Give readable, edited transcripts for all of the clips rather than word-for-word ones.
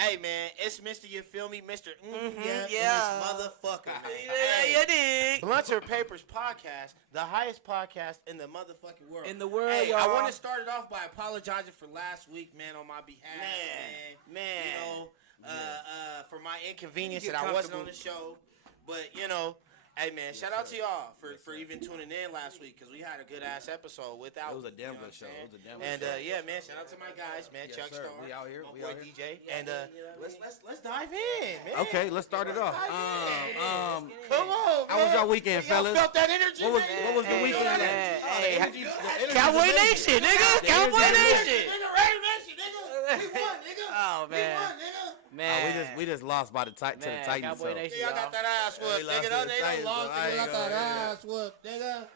Hey, man, it's Mr. You Feel Me? Mr. Yeah. This motherfucker, man. Yeah, you dig. Blunts or Papers podcast, the highest podcast in the motherfucking world. In the world, hey, y'all. I want to start it off by apologizing for last week, man, on my behalf. Man. You know, for my inconvenience that I wasn't on the show. But, you know, hey, man, shout out to y'all for even tuning in last week because we had a good-ass episode without. It was a damn good show. And, yeah, man, shout out to my guys, man. Chuck Star. We out here. My boy DJ. And let's dive in, man. Okay, let's start it off. Come on, man. How was y'all weekend, fellas? Y'all felt that energy, What was the weekend? Cowboy Nation, nigga. Cowboy Nation. Nigga, Raider Nation, nigga. We won, nigga. Oh, man. We won, nigga. Man. We just lost by to the Titans. Cowboy So. Nation. Y'all got that ass whooped, lost nigga. to the They done Titans, lost, so I nigga. ain't Got that gonna- ass whooped, nigga.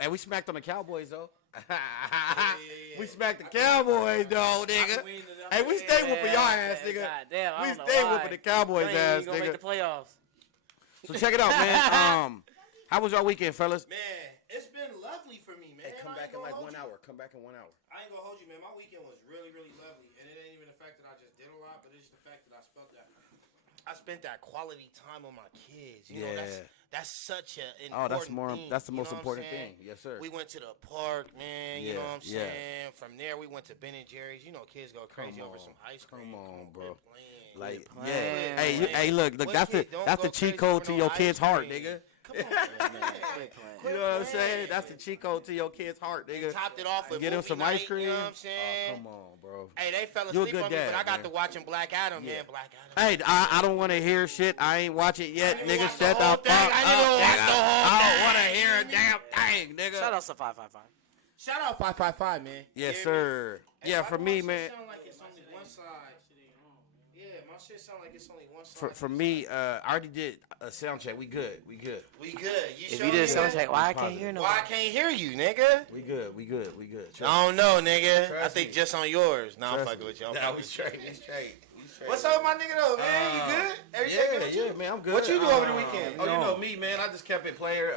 Hey, we smacked on the Cowboys though. We smacked the Cowboys though, nigga. Hey, we stay whooping y'all ass, nigga. Goddamn, I We don't know stay why. whooping the Cowboys Ain't ass, gonna make the nigga. playoffs. So check it out, man. How was y'all weekend, fellas? Man, it's been lovely for me, man. Come back in like 1 hour. Come back in 1 hour. I ain't gonna hold you, man. My weekend was really, really lovely. And it ain't even the fact that I just did a lot, but it's just the fact that I spent that quality time with my kids. You know, that's such an important thing. That's the you most know what important I'm saying? thing. Yes, sir. We went to the park, man. You know what I'm Yeah. saying? From there, we went to Ben and Jerry's. You know, kids go crazy over some ice cream. Come on, bro. Quit Like, playing. yeah. Quit playing. Hey, look. What That's kid don't the go cheat crazy code over to no your ice kid's heart, cream? nigga. Come on, man. You know what I'm saying? That's the cheat code to your kid's heart, nigga. Topped it off with Get him movie some night, ice cream. You know what I'm saying? Oh, come on, bro. Hey, they fell You a asleep good on me, dad, but I got man. to watching Black Adam, man. Black Adam. Hey, I don't want to hear shit. I ain't watch it yet, I didn't nigga. watch the Shut the whole fuck thing. up. I didn't watch the whole I don't thing. want to hear a damn thing, nigga. Shout out to 555. Shout out 555, man. Yes, You hear me? sir. Hey, Yeah, why for do me, my shit man. Sound like it's only one side. Yeah, my shit sound like it's only one side. For me, I already did a sound check. We good. We good. You If sure you did a we sound good? check, why I can't hear no? Why I can't hear you, nigga? We good. Trust I don't know, nigga. Trust I think me. just on yours. Nah, I'm Trust fucking me. with you. Nah, we straight. What's up with my nigga though, man? You good? Everything good with you? Yeah, man, I'm good. What you do over the weekend? Oh, you know me, man. I just kept it player.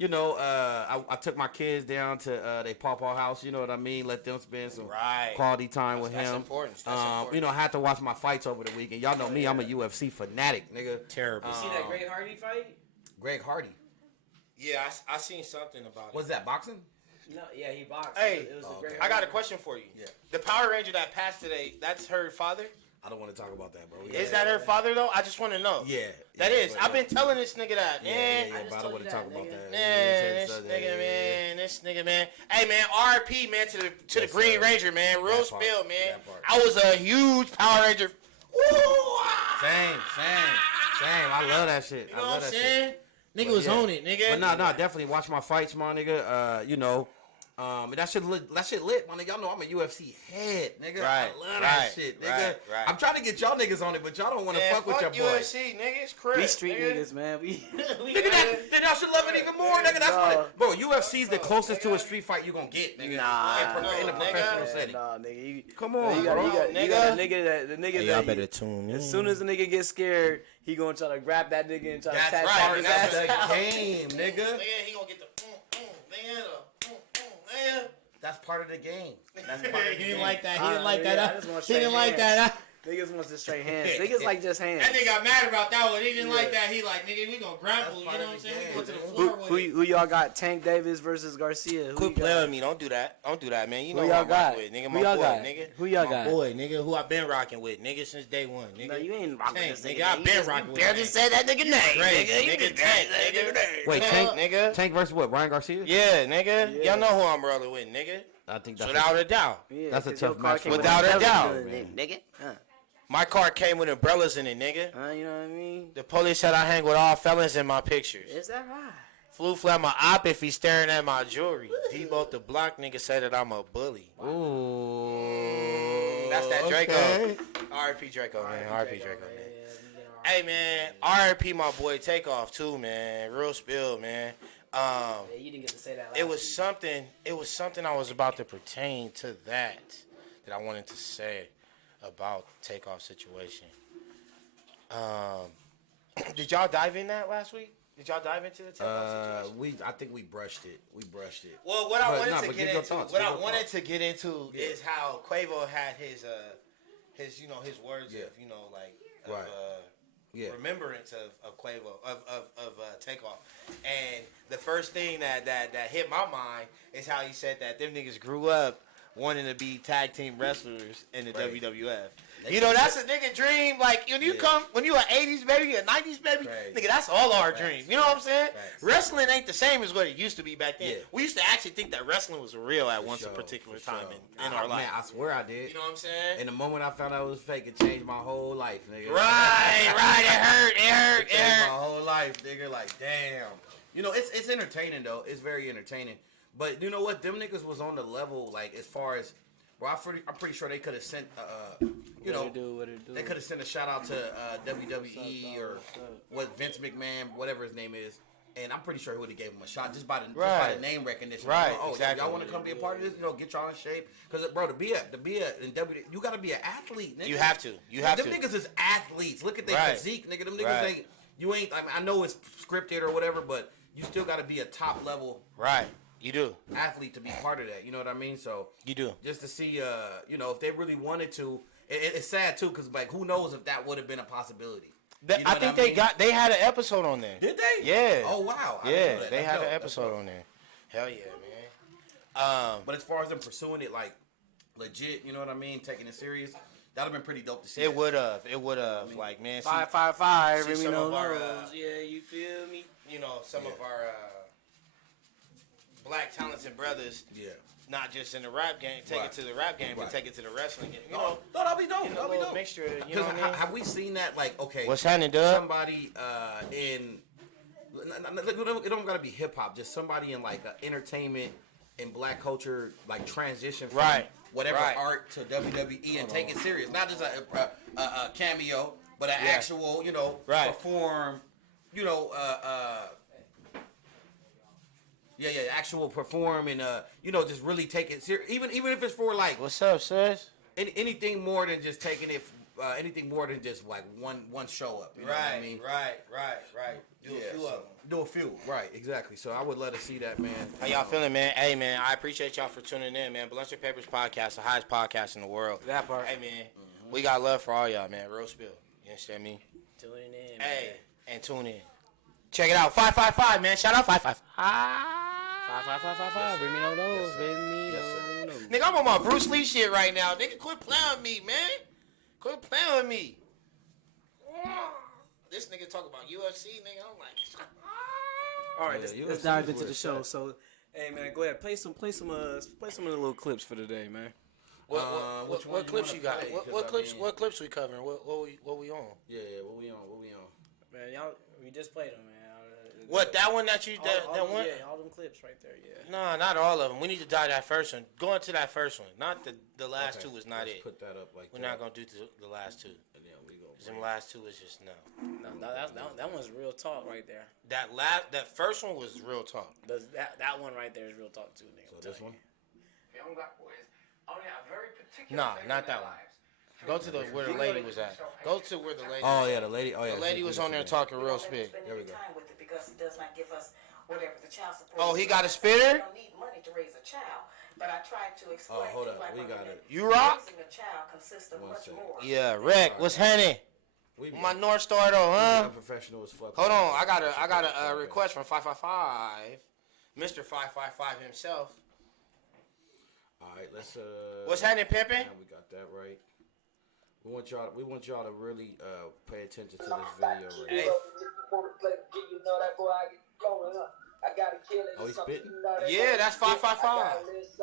I took my kids down to their pawpaw house. You know what I mean? Let them spend some quality time with That's him. important. That's important. You know, I had to watch my fights over the weekend. Y'all know me. I'm a UFC fanatic, nigga. Terrible. You see that Greg Hardy fight? Greg Hardy. Yeah, I seen something about it. Was that boxing? No, yeah, he boxed. Hey, it was a Greg I got a Hardy. question for you. Yeah. The Power Ranger that passed today, that's her father? I don't want to talk about that, bro. Is that her father though? I just want to know. Yeah. That is. but I've been telling this nigga that, man. Yeah, but I don't want to talk about that. Man, this nigga, man. Hey, man, R.I.P., man, to the Green Ranger, man. Real That part, spill, man. that part. I was a huge Power Ranger. Woo! Same. I love that shit. You know what I'm saying? Nigga was on it, nigga. But no, definitely watch my fights, my nigga. That shit lit, my nigga. Y'all know I'm a UFC head, nigga. Right, I love that shit, nigga. right. I'm trying to get y'all niggas on it, but y'all don't want to Man, fuck with your boy. UFC, nigga. It's crazy. We street niggas, man. We Nigga, then y'all should love it even more, nigga. That's what bro, UFC's the closest to a street fight you gonna get, nigga. In a professional setting. Nah, nigga. Come on, You got the nigga Hey, y'all better tune in. As soon as the nigga gets scared, he gonna try to grab that nigga and try to That's tap right. his That's ass the out. game, nigga. Nigga, he gonna get the nigga. That's part of the game. That's part of the He game. didn't like that. He Ah, didn't like yeah, I that. just want He didn't straight like hands. that. Niggas wants to straight hands. Niggas like just hands. That nigga got mad about that one. He didn't like that. He like, nigga, we gonna grapple. You know part what of I'm the saying? We game, go to the man. floor with it. Who y'all got? Tank Davis versus Garcia. Who Quit you got? playing with me. Don't do that. Don't do that, man. You know Who who y'all I'm got? rocking with, nigga. Who My y'all boy, got? nigga. Who y'all My got? boy, nigga. Who I been rocking with, nigga, since day one, nigga. No, you ain't rocking Tank, this nigga. nigga. I been rocking with. Barely Tank. said that nigga name. Great, Nigga, nigga. Tank, nigga. Wait, Tank, Tank, nigga. Tank versus what? Ryan Garcia? Yeah, nigga. Yeah. Y'all know who I'm rolling with, nigga. I think that's Without a doubt. Yeah, That's a 'cause your tough car match came for with Without a umbrellas doubt. in it, nigga. My car came with umbrellas in it, nigga. You know what I mean? The police said I hang with all felons in my pictures. Is that right? Flew flat my op if he's staring at my jewelry. Debo the block nigga said that I'm a bully. Ooh. That's that Draco. Okay. R.I.P. Draco, man. R.I.P. Draco, man. Hey, man. R.I.P. my boy Takeoff, too, man. Real spill, man. Yeah, you didn't get to say that last It was something I was about to pertain to that I wanted to say about Takeoff situation. Did y'all dive in that last week? Did y'all dive into the Takeoff situation? I think we brushed it. Well, what I But wanted nah, to but get give your into, thoughts, what give I your wanted thoughts. to get into is how Quavo had his words of remembrance of Quavo of Takeoff, and the first thing that hit my mind is how he said that them niggas grew up wanting to be tag team wrestlers in the WWF. That's a nigga dream. Like when you an 80s baby, a 90s baby, nigga, that's all our dreams. You know what I'm saying? Wrestling ain't the same as what it used to be back then. We used to actually think that wrestling was real at a particular time in our life. Man, I swear I did. You know what I'm saying? And the moment I found out it was fake, it changed my whole life, nigga. Right. It hurt. It changed my whole life, nigga. Like, damn. It's entertaining though. It's very entertaining. But you know what? Them niggas was on the level, like as far as. Well, I'm pretty sure they could have sent, they could have sent a shout out to WWE or what Vince McMahon, whatever his name is, and I'm pretty sure he would have gave him a shot just by the name recognition. Right. Exactly. Y'all want to come be a part of this? Get y'all in shape, because bro, to be in WWE, you gotta be an athlete. Nigga. You have to. Them niggas is athletes. Look at their physique, nigga. Them niggas ain't. You ain't. I know it's scripted or whatever, but you still gotta be a top level. Right. You do. Athlete to be part of that, you know what I mean? So you do. Just to see, if they really wanted to, it's sad too, because like who knows if that would have been a possibility. I think they had an episode on there. Did they? Yeah. Oh wow. Yeah, they had an episode on there. Hell yeah, man. But as far as them pursuing it like legit, you know what I mean, taking it serious, that'd have been pretty dope to see. It would have. Like, man, 555. See some of our, yeah, you feel me? Some of our black talented brothers. Yeah. Not just in the rap game, take it to the rap game, but take it to the wrestling game. That'll be dope. That'll be dope. Mixture. You know what I mean? Have we seen that? Like, okay, what's happening, Doug? Somebody in. It don't gotta be hip hop. Just somebody in like entertainment and black culture, like transition from whatever art to WWE and take it serious. Not just a cameo, but an actual, perform. Actual perform and just really take it serious. Even if it's for like, what's up, sis? Anything more than just taking it. Anything more than just like one show up. You know what I mean? Right. Do a few of them. Do a few. Right. Exactly. So I would love to see that, man. How y'all feeling, man? Hey, man, I appreciate y'all for tuning in, man. Blunts and Papers podcast, the highest podcast in the world. That part. Hey, man, we got love for all y'all, man. Real spill. You understand me? Tuning in. Hey, and tune in. Check it out. 555, man. Shout out 555. 555. Bring me no those. Bring me those. Nigga, I'm on my Bruce Lee shit right now. Nigga, quit playing with me, man. Quit playing with me. This nigga talk about UFC, nigga. I'm like, all right, let's dive into the show. So, hey, man, go ahead. Play some of the little clips for today, man. What clips you got? What clips we covering? What we on? Yeah, what we on? Man, y'all, we just played them, man. What, that one that you that one? Yeah, all them clips right there. Yeah. No, not all of them. We need to die that first one. Go into that first one. Not the last two is not Let's it. Put that up like we're not gonna do the last two. Yeah, we go. Them last two is just no. That one's real talk right there. That first one was real talk. That one right there is real talk too, nigga. So this one? Young black boys only have very particular. Nah, not that one. Go to where the lady was at. Go to where the lady. Oh yeah, the lady. Oh yeah. The lady was on there talking real spit. There we go. Because he does not give us whatever the child support. Oh, he got a spitter? We don't need money to raise a child, but I tried to explain. Oh, hold up, we got it. You rock? Raising a child consists of much more. Yeah, Rick, what's happening? My North Star though, huh? I'm professional as fuck. Hold on, I got a request from 555, Mr. 555 himself. All right, let's. What's happening, pimpin'? We got that right. We want y'all to really pay attention to this video right here. Oh, he's spitting? Yeah, that's 555. Is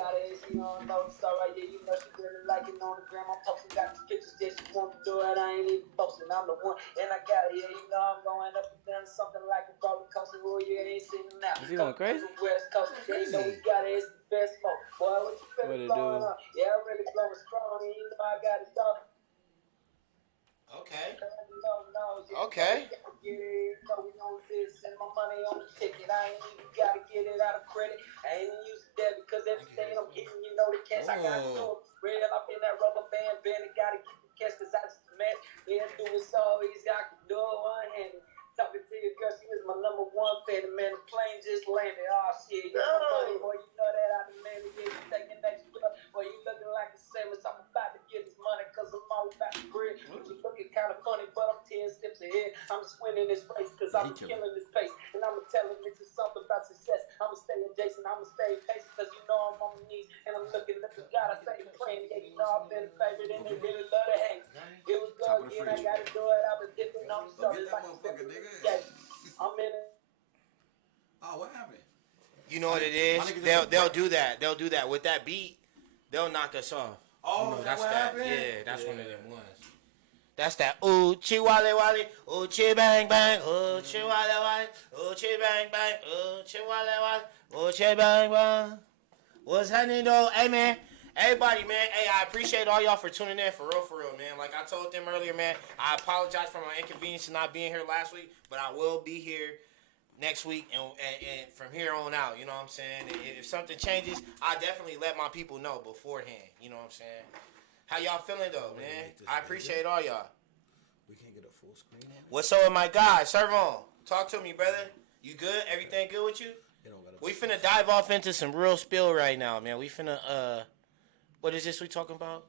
he going crazy? What it do? Okay. My money on the ticket. I ain't even gotta get it out of credit. I ain't even use that because everything I'm getting, the cash. I gotta do it real up in that rubber band. I gotta get the cash because I just met. Yeah, do it so easy. I can do it one-handed. Talking to your girl, she was my number one fan. Man, the plane just landed. Oh shit, you know money, boy. You know that I demanded. Yeah, you taking that shit. Boy, you looking like a Samus. I'm about to get this money because I'm all about winning this race, cause I'm killing this pace. And I'ma tell them this is something about success. I'ma stay adjacent, I'ma stay patient, cause you know I'm on my knees. And I'm looking up to God, I say praying. Yeah, you know I've been a favorite and they really love to hate. Here we go again, I gotta do it. I've been dipping on the shoulders like I'm in it. Oh, what happened? You know what it is? They'll do that. They'll do that with that beat. They'll knock us off. Oh, you know, that's what happened? Yeah, that's one of them ones. That's that ooh chi wale wale, ooh chi bang bang, ooh chi wale wale, ooh chi bang bang, ooh chi wale wale, ooh chi bang bang. What's happening though? Hey man, everybody man, hey, I appreciate all y'all for tuning in for real, man. Like I told them earlier, man, I apologize for my inconvenience not being here last week, but I will be here next week and from here on out, you know what I'm saying? If something changes, I definitely let my people know beforehand, you know what I'm saying? How y'all feeling though, man? I appreciate all y'all. We can't get a full screen on it? What's up with my guy? Shavone, talk to me, brother. You good? Everything good with you? We finna dive off into some real spill right now, man. We finna, what is this we talking about?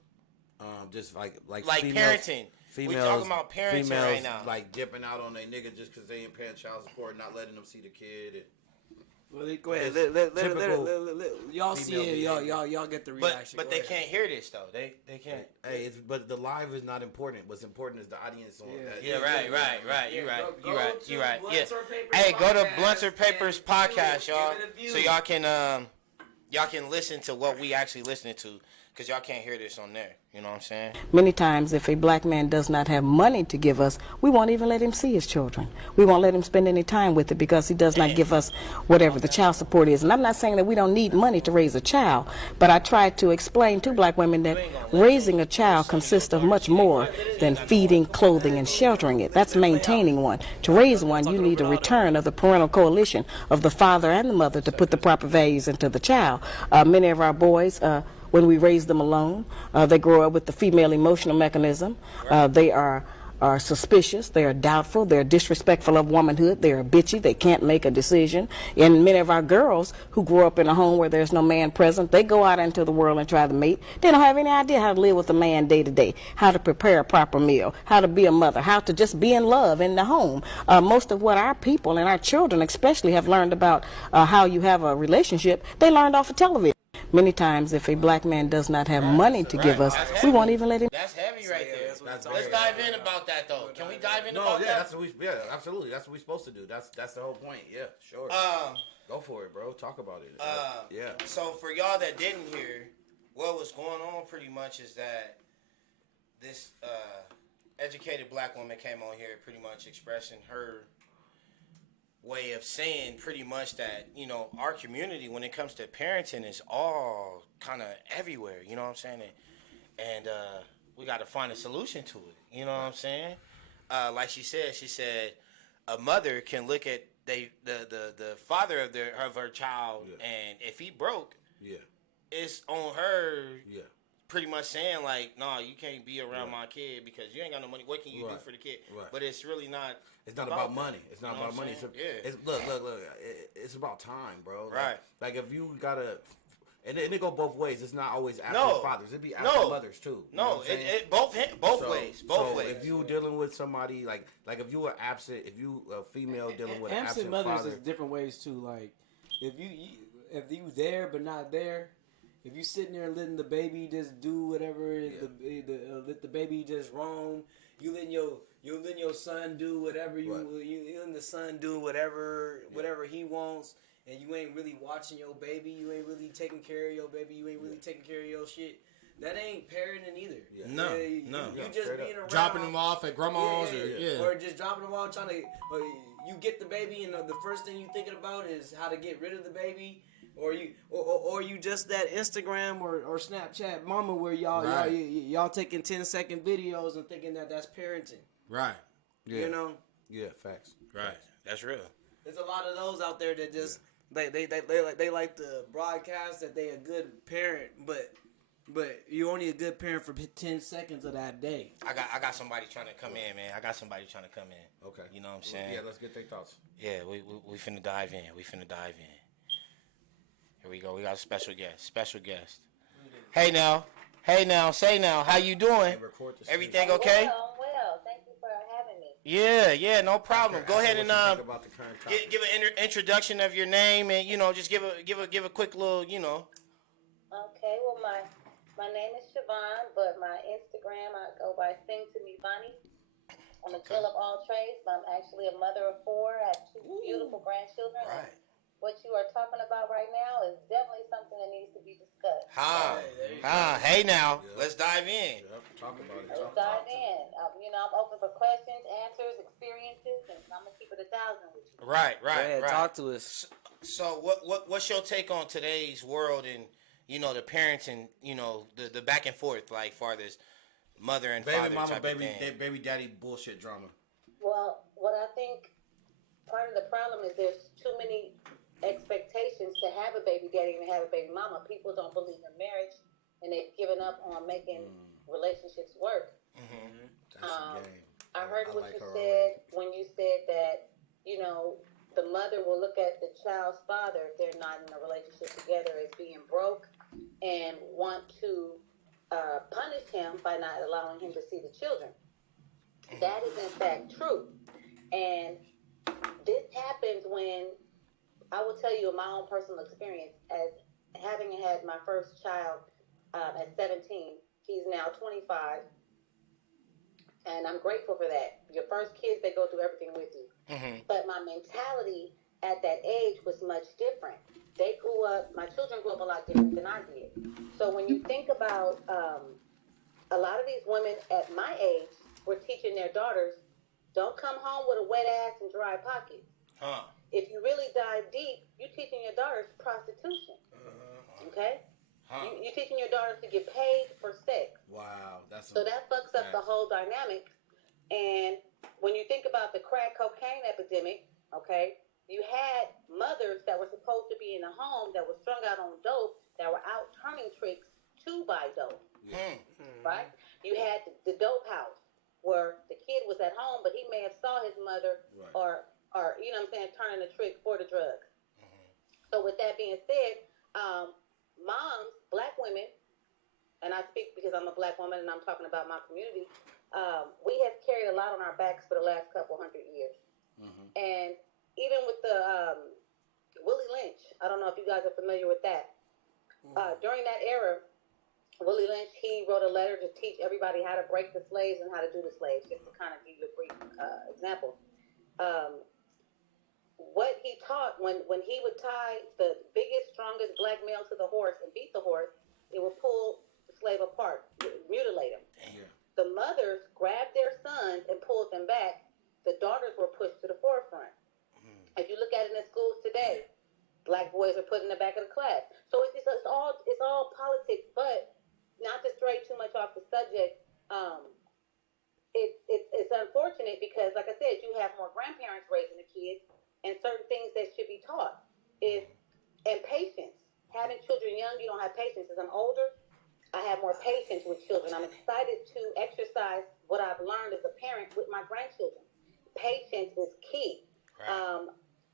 Just like females, parenting. We talking about parenting females, right now. Like dipping out on their nigga just because they ain't paying child support, not letting them see the kid. And well, go ahead. Y'all see it. Y'all get the reaction. But they can't hear this though. They can't. Hey, but the live is not important. What's important is the audience on that. Yeah, right. You're right. Yeah. Hey, go to Blunts or Papers podcast, y'all, so y'all can listen to what we actually listening to. Because y'all can't hear this on there. You know what I'm saying? Many times, if a black man does not have money to give us, we won't even let him see his children. We won't let him spend any time with it because he does not give us whatever the child support is. And I'm not saying that we don't need money to raise a child, but I try to explain to black women that raising a child consists of much more than feeding, clothing, and sheltering it. That's maintaining one. To raise one, you need a return of the parental coalition of the father and the mother to put the proper values into the child. Many of our boys, when we raise them alone, they grow up with the female emotional mechanism. They are suspicious, they are doubtful, they're disrespectful of womanhood, they are bitchy, they can't make a decision. And many of our girls who grow up in a home where there's no man present, they go out into the world and try to mate. They don't have any idea how to live with a man day to day, how to prepare a proper meal, how to be a mother, how to just be in love in the home. Most of what our people and our children especially have learned about how you have a relationship, they learned off of television. Many times, if a black man does not have money to give us, we won't even let him. That's heavy right there. Let's dive in about that, though. Can we dive in about that? That's what absolutely. That's what we're supposed to do. That's the whole point. Yeah, sure. Go for it, bro. Talk about it. Yeah. So for y'all that didn't hear, what was going on pretty much is that this educated black woman came on here pretty much expressing her way of saying pretty much that, you know, our community when it comes to parenting is all kind of everywhere, you know what I'm saying? And we got to find a solution to it, you know what I'm saying? Like she said a mother can look at the father of her child, and if he broke, it's on her pretty much saying like, no, you can't be around my kid because you ain't got no money. What can you do for the kid? But it's really not. It's not about money. It's not about money. It's, look. It's about time, bro. Like if you gotta, and it go both ways. It's not always absent fathers. It be absent mothers too. No, it both ways. Both ways. If you dealing with somebody like if you are absent, if you a female dealing with an absent mothers father, is different ways too. Like if you there but not there. If you sitting there letting the baby just do whatever, let the baby just roam, you letting your son do whatever you letting the son do whatever he wants, and you ain't really watching your baby, you ain't really taking care of your baby, you ain't really taking care of your shit. That ain't parenting either. Yeah. No. You just being around, dropping them off at grandma's or just dropping them off trying to. You get the baby, and the first thing you thinking about is how to get rid of the baby. Or you just that Instagram or Snapchat mama where y'all taking 10-second videos and thinking that's parenting. Right. Yeah. You know. Yeah. Facts. Right. That's real. There's a lot of those out there that just they like to broadcast that they a good parent, but you're only a good parent for 10 seconds of that day. I got somebody trying to come in, man. Okay. You know what I'm saying? Yeah. Let's get their thoughts. Yeah. We finna dive in. Here we go. We got a special guest. Hey now. Say now. How you doing? Everything okay? Well. Thank you for having me. Yeah, no problem. Go ahead and about the current topic. give an introduction of your name and just give a quick little Okay, well my name is Shavone, but my Instagram I go by Sing to Me Bunny. I'm a jill of all trades, but I'm actually a mother of 4. I have 2 beautiful grandchildren. Right. What you are talking about right now is definitely something that needs to be discussed. Hey now, let's dive in. Yep, talk about it. Let's dive in. I'm open for questions, answers, experiences, and I'm gonna keep it 1,000 with you. Right. Talk to us. So what's your take on today's world and the parents and the back and forth like far as mother and baby father mama, type of thing? baby daddy bullshit drama. Well, what I think part of the problem is there's too many expectations to have a baby daddy and have a baby mama. People don't believe in marriage, and they've given up on making relationships work. That's a game. I heard what like you her said when you said that the mother will look at the child's father if they're not in a relationship together as being broke and want to punish him by not allowing him to see the children. That is in fact true, and this happens when I will tell you in my own personal experience as having had my first child at 17. He's now 25. And I'm grateful for that. Your first kids, they go through everything with you. But my mentality at that age was much different. My children grew up a lot different than I did. So when you think about a lot of these women at my age were teaching their daughters, don't come home with a wet ass and dry pockets. If you really dive deep, you're teaching your daughters prostitution. Okay? You're teaching your daughters to get paid for sex. Wow, so that fucks up the whole dynamic. And when you think about the crack cocaine epidemic, okay, you had mothers that were supposed to be in a home that was strung out on dope that were out turning tricks to buy dope. Right? You had the dope house where the kid was at home, but he may have saw his mother or turning a trick for the drugs. So with that being said, moms, black women, and I speak because I'm a black woman and I'm talking about my community, we have carried a lot on our backs for the last couple 100 years. And even with the Willie Lynch, I don't know if you guys are familiar with that. During that era, Willie Lynch, he wrote a letter to teach everybody how to break the slaves and how to do the slaves, just to kind of give you a brief example. What he taught when he would tie the biggest, strongest black male to the horse and beat the horse, it would pull the slave apart, mutilate him. The mothers grabbed their sons and pulled them back. The daughters were pushed to the forefront. If you look at it in schools today, black boys are put in the back of the class. So it's all politics. But not to stray too much off the subject, it's unfortunate because, like I said, you have more grandparents raising the kids. And certain things that should be taught and patience. Having children young, you don't have patience. As I'm older, I have more patience with children. I'm excited to exercise what I've learned as a parent with my grandchildren. Patience is key.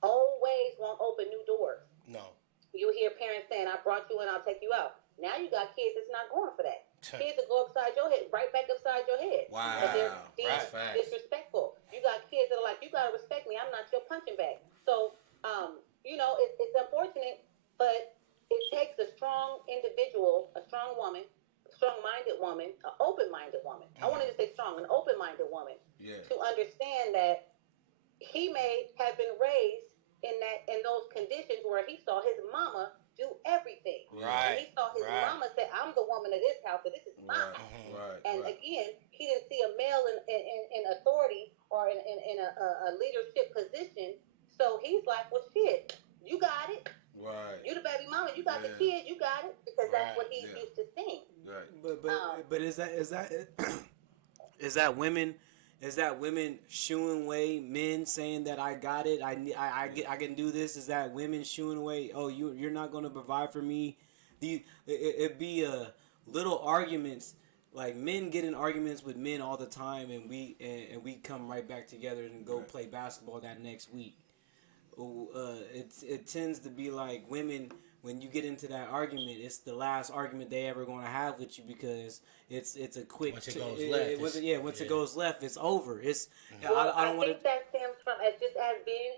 Old ways won't open new doors. No. You hear parents saying, I brought you in, I'll take you out. Now you got kids that's not going for that. Kids that go upside your head, right back upside your head. Wow. But they're disrespectful. You got kids that are like, you got to respect me. I'm not your punching bag. So, it's unfortunate, but it takes a strong individual, a strong woman, a strong-minded woman, an open-minded woman. I wanted to say strong, an open-minded woman to understand that he may have been raised in those conditions where he saw his mama do everything. Right. And he saw his mama say, I'm the woman of this house, so this is mine. And again, he didn't see a male in authority or in a leadership position. So he's like, well, shit, you got it. Right. You the baby mama, you got the kid, you got it, because that's what he's used to seeing. Right. But is that women? Is that women shooing away men saying that I got it? I can do this. Is that women shooing away? Oh, you're not going to provide for me. It'd be little arguments, like men get in arguments with men all the time, and we come right back together and go play basketball that next week. It tends to be like women when you get into that argument, it's the last argument they ever going to have with you because it's a quick. Once it goes left, once it goes left, it's over. It's Well, I don't want to. think that stems from just as being.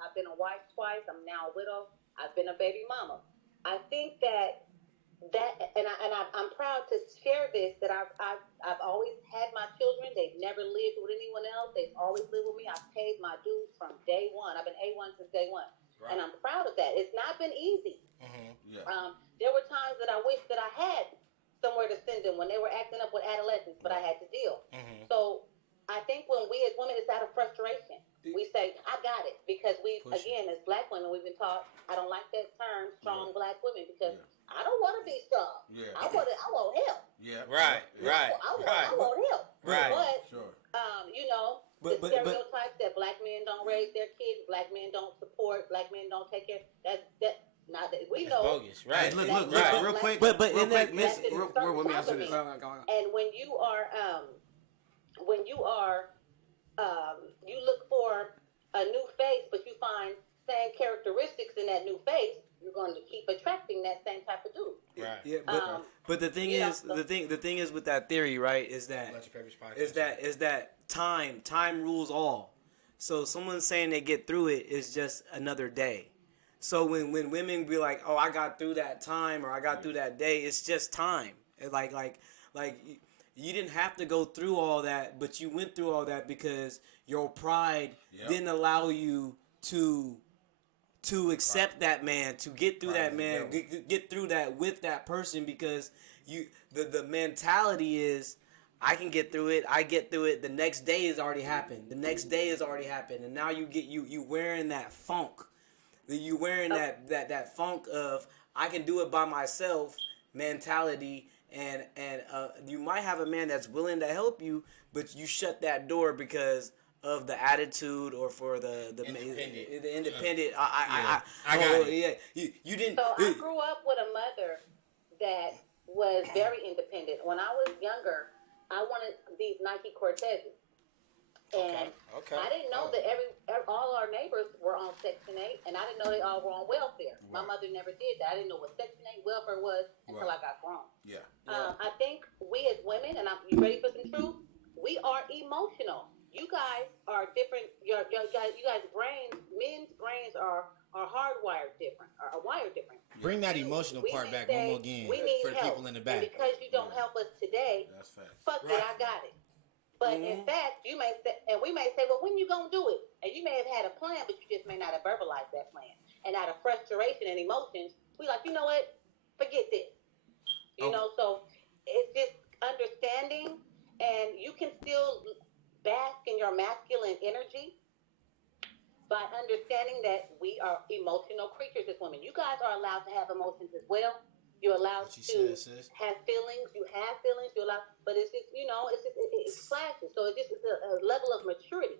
I've been a wife twice. I'm now a widow. I've been a baby mama. I think that I'm proud to share this. That I've always had my children. They've never lived with anyone else. They've always lived with me. I've paid my dues from day one. I've been A1 since day one, and I'm proud of that. It's not been easy. There were times that I wish that I had somewhere to send them when they were acting up with adolescents, but I had to deal. So I think when we as women, it's out of frustration. We say, I got it. Because again, as black women, we've been taught, I don't like that term, strong black women, because I don't want to be strong. I want help. Right. I want help. Right. But, Sure. The stereotypes that black men don't raise their kids, black men don't support, black men don't take care, now that we know, bogus, right? Look, Right. real quick. But real in quick, that- miss, that's real, let me answer this. and when you are, you look for a new face, but you find same characteristics in that new face, you're going to keep attracting that same type of dude. Right. Yeah, but the thing you know, is, the thing is with that theory, right? Is that time rules all. So someone saying they get through it is just another day. So when women be like, oh, I got through that time or I got through that day, it's just time. Like you didn't have to go through all that, but you went through all that because your pride didn't allow you to accept that man, to get through that man, get through that with that person, because the mentality is, I can get through it. I get through it. The next day has already happened. And now you wearing that funk. You wearing that funk of I can do it by myself mentality, and you might have a man that's willing to help you, but you shut that door because of the attitude or for the independent. I got it. Yeah, you didn't. So I grew up with a mother that was very independent. When I was younger, I wanted these Nike Cortezes. And I didn't know that all our neighbors were on Section 8, and I didn't know they all were on welfare. My mother never did that. I didn't know what Section 8 welfare was until I got grown. I think we as women, and you ready for some truth? We are emotional. You guys are different. You guys' brains, men's brains are hardwired different, are wired different. Bring that emotional part back one more again we need for the help. people in the back. And because you don't help us today, fuck it, I got it. But in fact, you may say, and we may say, well, when you gonna do it? And you may have had a plan, but you just may not have verbalized that plan. And out of frustration and emotions, we like, you know what? Forget this. You know, so it's just understanding, and you can still bask in your masculine energy by understanding that we are emotional creatures as women. You guys are allowed to have emotions as well. You're allowed to have feelings. You have feelings. You're allowed, but it's just, it flashes. So it's just a level of maturity.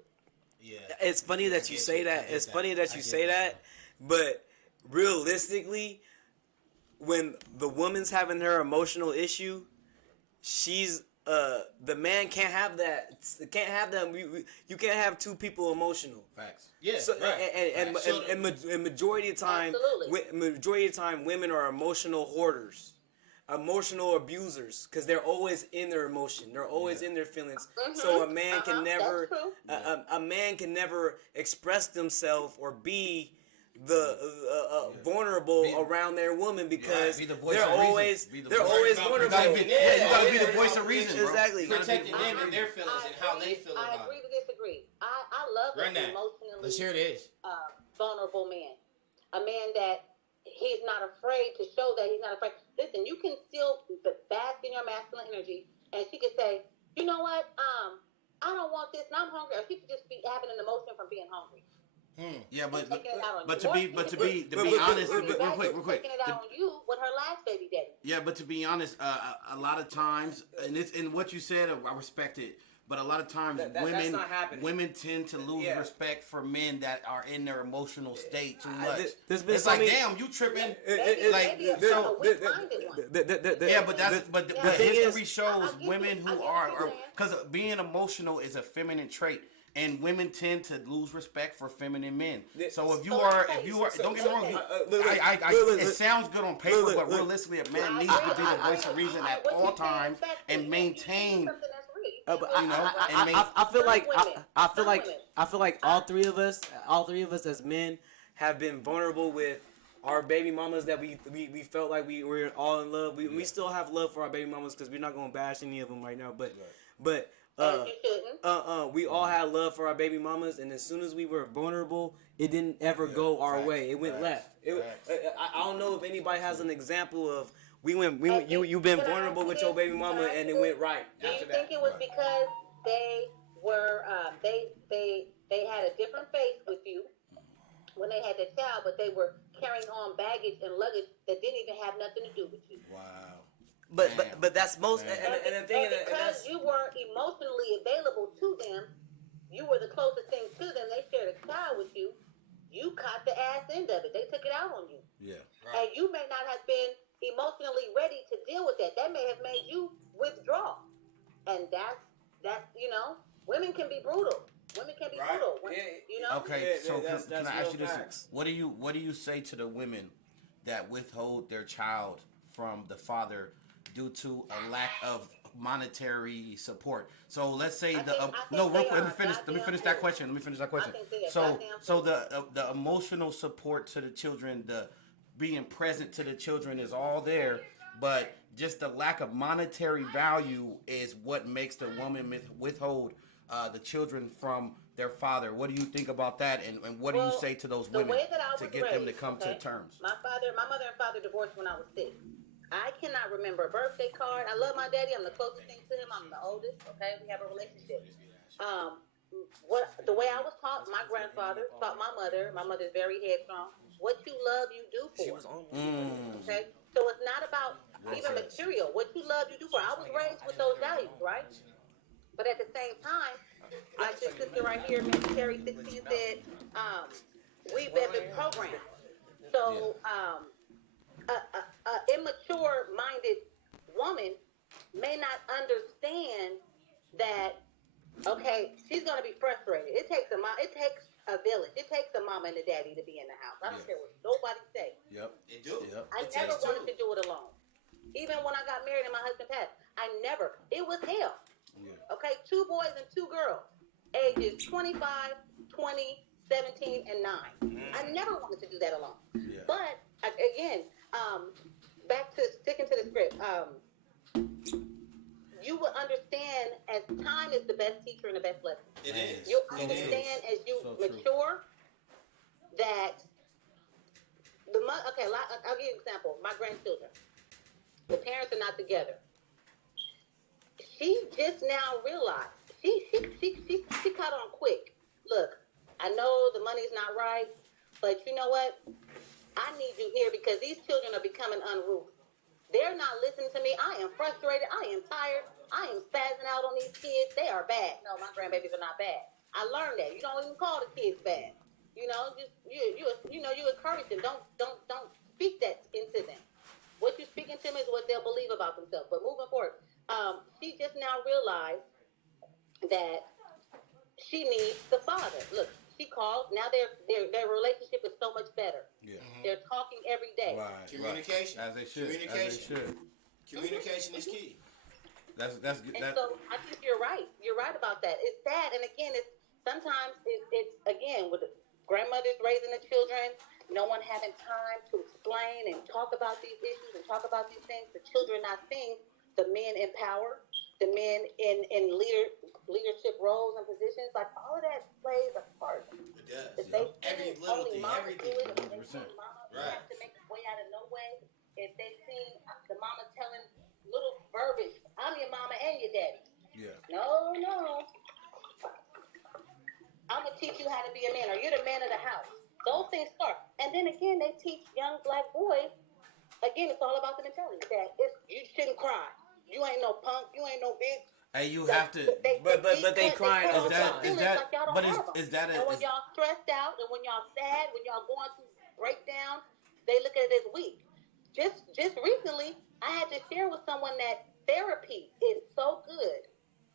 Yeah. It's funny that you say that. It's funny that you say that, but realistically, when the woman's having her emotional issue, she's the man can't have that. Can't have them. You can't have two people emotional. Facts. Yeah. So, right. And majority of the time, women are emotional hoarders, emotional abusers, because they're always in their emotion. They're always in their feelings. So a man can never, a man can never express themselves or be vulnerable around their woman, because they're always vulnerable. You gotta be the voice of reason, bro. Exactly. Protecting them and their feelings and how they feel about it. I agree to disagree. I love an emotionally Let's hear this. Vulnerable man. A man that he's not afraid to show that he's not afraid. Listen, you can still bask in your masculine energy, and she could say, you know what, I don't want this and I'm hungry. Or she could just be having an emotion from being hungry. Yeah, but to be honest, real quick, taking it out on you with her last baby daddy. Yeah, but to be honest, a lot of times, and it's in what you said, I respect it. But a lot of times, women tend to lose respect for men that are in their emotional state too much. It's like, damn, you tripping? But history shows women who are, because being emotional is a feminine trait. and women tend to lose respect for feminine men. So if you So are, okay, don't get me wrong. look, It sounds good on paper, look, but look. realistically, a man needs to be the voice of reason at all times and maintain. I feel like all three of us as men have been vulnerable with our baby mamas that we felt like we were all in love. We still have love for our baby mamas because we're not gonna bash any of them right now. But we all had love for our baby mamas, and as soon as we were vulnerable, it didn't ever go our way. It went left. I don't know if anybody has an example of you've been vulnerable with your baby mama and it went right. Do you think it was because they were they had a different face with you when they had their child, but they were carrying on baggage and luggage that didn't even have nothing to do with you? Wow. But that's most and the thing and because you weren't emotionally available to them, you were the closest thing to them. They shared a child with you. You caught the ass end of it. They took it out on you. Yeah. And you may not have been emotionally ready to deal with that. That may have made you withdraw. And that's women can be brutal. Women can be brutal. Okay, so that's can I ask you this? facts. What do you say to the women that withhold their child from the father due to a lack of monetary support? So let's say let me finish that question. So the emotional support to the children, the being present to the children is all there, but just the lack of monetary value is what makes the woman withhold the children from their father. What do you think about that, and what do you say to those women to get them to come to terms? My mother and father divorced when I was 6. I cannot remember a birthday card. I love my daddy. I'm the closest thing to him. I'm the oldest. Okay, we have a relationship. The way I was taught, my grandfather taught my mother. My mother's very headstrong. What you love, you do for. Okay, so it's not about even material. What you love, you do for. I was raised with those values, right? But at the same time, like this sister right here, Miss Terry 16 said, we've been programmed. So, immature-minded woman may not understand that. Okay, she's gonna be frustrated. It takes a village. It takes a mama and a daddy to be in the house. I don't care what nobody say. Yep. It do. Yep. I never wanted to do it alone. Even when I got married and my husband passed, it was hell. Yeah. Okay, 2 boys and 2 girls, ages 25, 20, 17, and 9. I never wanted to do that alone. Yeah. But again, back to sticking to the script. You will understand as time is the best teacher and the best lesson. It is. You'll understand as you mature that I'll give you an example. My grandchildren, the parents are not together. She just now realized she caught on quick. Look, I know the money's not right, but you know what? I need you here because these children are becoming unruly. They're not listening to me. I am frustrated. I am tired. I am spazzing out on these kids. They are bad. No, my grandbabies are not bad. I learned that. You don't even call the kids bad. You know, just you encourage them. Don't speak that into them. What you're speaking to them is what they'll believe about themselves. But moving forward, she just now realized that she needs the father. Look, she called. Now their relationship is so much better. Yeah. They're talking every day. Right. Communication. As they should. Communication is key. That's good. And so I think you're right. You're right about that. It's sad, and again, sometimes it's again with the grandmothers raising the children, no one having time to explain and talk about these issues and talk about these things. The children not seeing the men in power, the men in leadership roles and positions. Like all of that plays a part. It does. If they every little thing, everything. If they see mama have to make his way out of no way. If they see the mama telling little verbiage, I'm your mama and your daddy. Yeah. No. I'm gonna teach you how to be a man, or you're the man of the house. Those things start, and then again, they teach young black boys. Again, it's all about the mentality that you shouldn't cry. You ain't no punk. You ain't no bitch. Hey, you have to. But they crying all the time. Is that? And when y'all stressed out, and when y'all sad, when y'all going through breakdown, they look at it as weak. Just recently, I had to share with someone that therapy is so good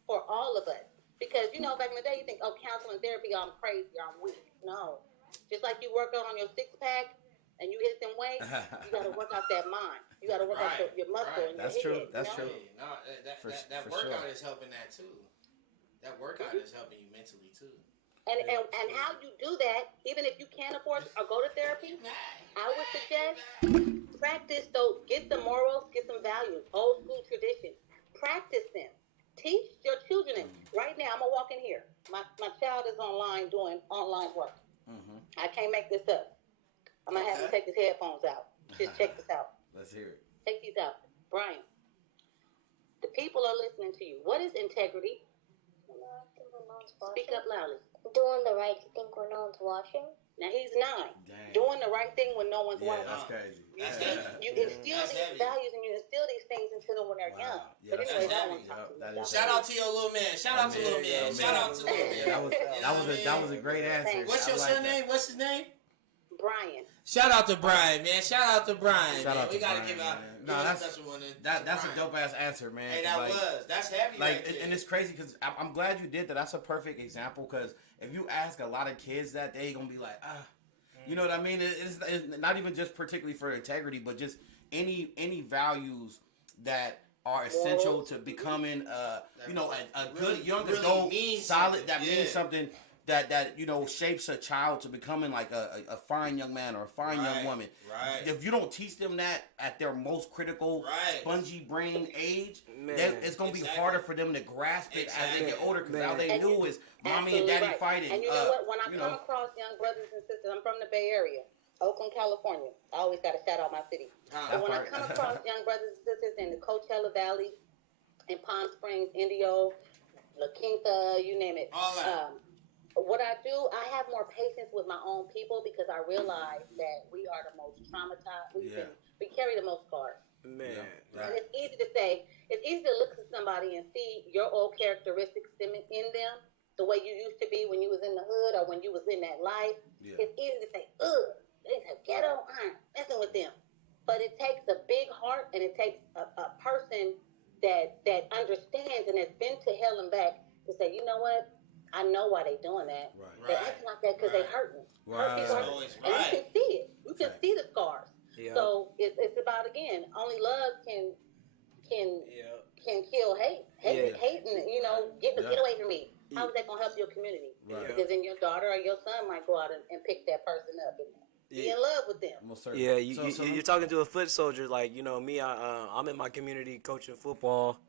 for all of us because you know, back in the day, you think, oh, counseling therapy, I'm crazy, I'm weak. No. Just like you work out on your six pack and you hit them weights, you got to work out that mind. You got to work out your muscle and That's your head. true. That's true. No, that For workout sure. is helping that too. That workout is helping you mentally too. And how you do that, even if you can't afford or go to therapy, I would suggest practice those, get some morals, get some values, old school traditions. Practice them. Teach your children them. Right now, I'm going to walk in here. My child is online doing online work. Mm-hmm. I can't make this up. I'm going to have him take his headphones out. Just check this out. Let's hear it. Take these out. Brian, the people are listening to you. What is integrity? Speak up loudly. Doing the right thing when no one's watching. Now he's 9. Dang. Doing the right thing when no one's watching. That's crazy. You instill these values and you instill these things into them when they're young. Yeah, But that's anyway, heavy. Shout out to your little man. Shout out to little man. Shout out to little man. That was a great answer. What's your son name? What's his name? Brian. Shout out to Brian, man. Shout out to Brian. Shout out We to gotta Brian, give out. man. No, that's a dope ass answer, man. Hey, that's heavy. Like, right and it's crazy because I'm glad you did that. That's a perfect example because if you ask a lot of kids that, they gonna be like, you know what I mean? It's not even just particularly for integrity, but just any values that are essential to becoming, a good young adult, solid that means something. That shapes a child to becoming like a fine young man or a fine young woman. Right. If you don't teach them that at their most critical, spongy brain age, it's gonna be harder for them to grasp it as they get older. Because all they knew is mommy and daddy fighting. And you know what? When I come across young brothers and sisters, I'm from the Bay Area, Oakland, California. I always got to shout out my city. But when I come across young brothers and sisters in the Coachella Valley, in Palm Springs, Indio, La Quinta, you name it. All that. What I do, I have more patience with my own people because I realize that we are the most traumatized. We carry the most scars. Man. And it's easy to say, it's easy to look at somebody and see your old characteristics in them, the way you used to be when you was in the hood or when you was in that life. Yeah. It's easy to say, ugh, they have ghetto, I'm messing with them. But it takes a big heart and it takes a person that understands and has been to hell and back to say, you know what? I know why they doing that. They acting like that because they hurting. Hurt people hurt. And you can see it. You can see the scars. Yeah. So it's about, again, only love can kill hate. Hating, get away from me. How is that gonna help your community? Right. Because then your daughter or your son might go out and pick that person up and be in love with them. Yeah, you're talking to a foot soldier. Like, me, I'm in my community coaching football.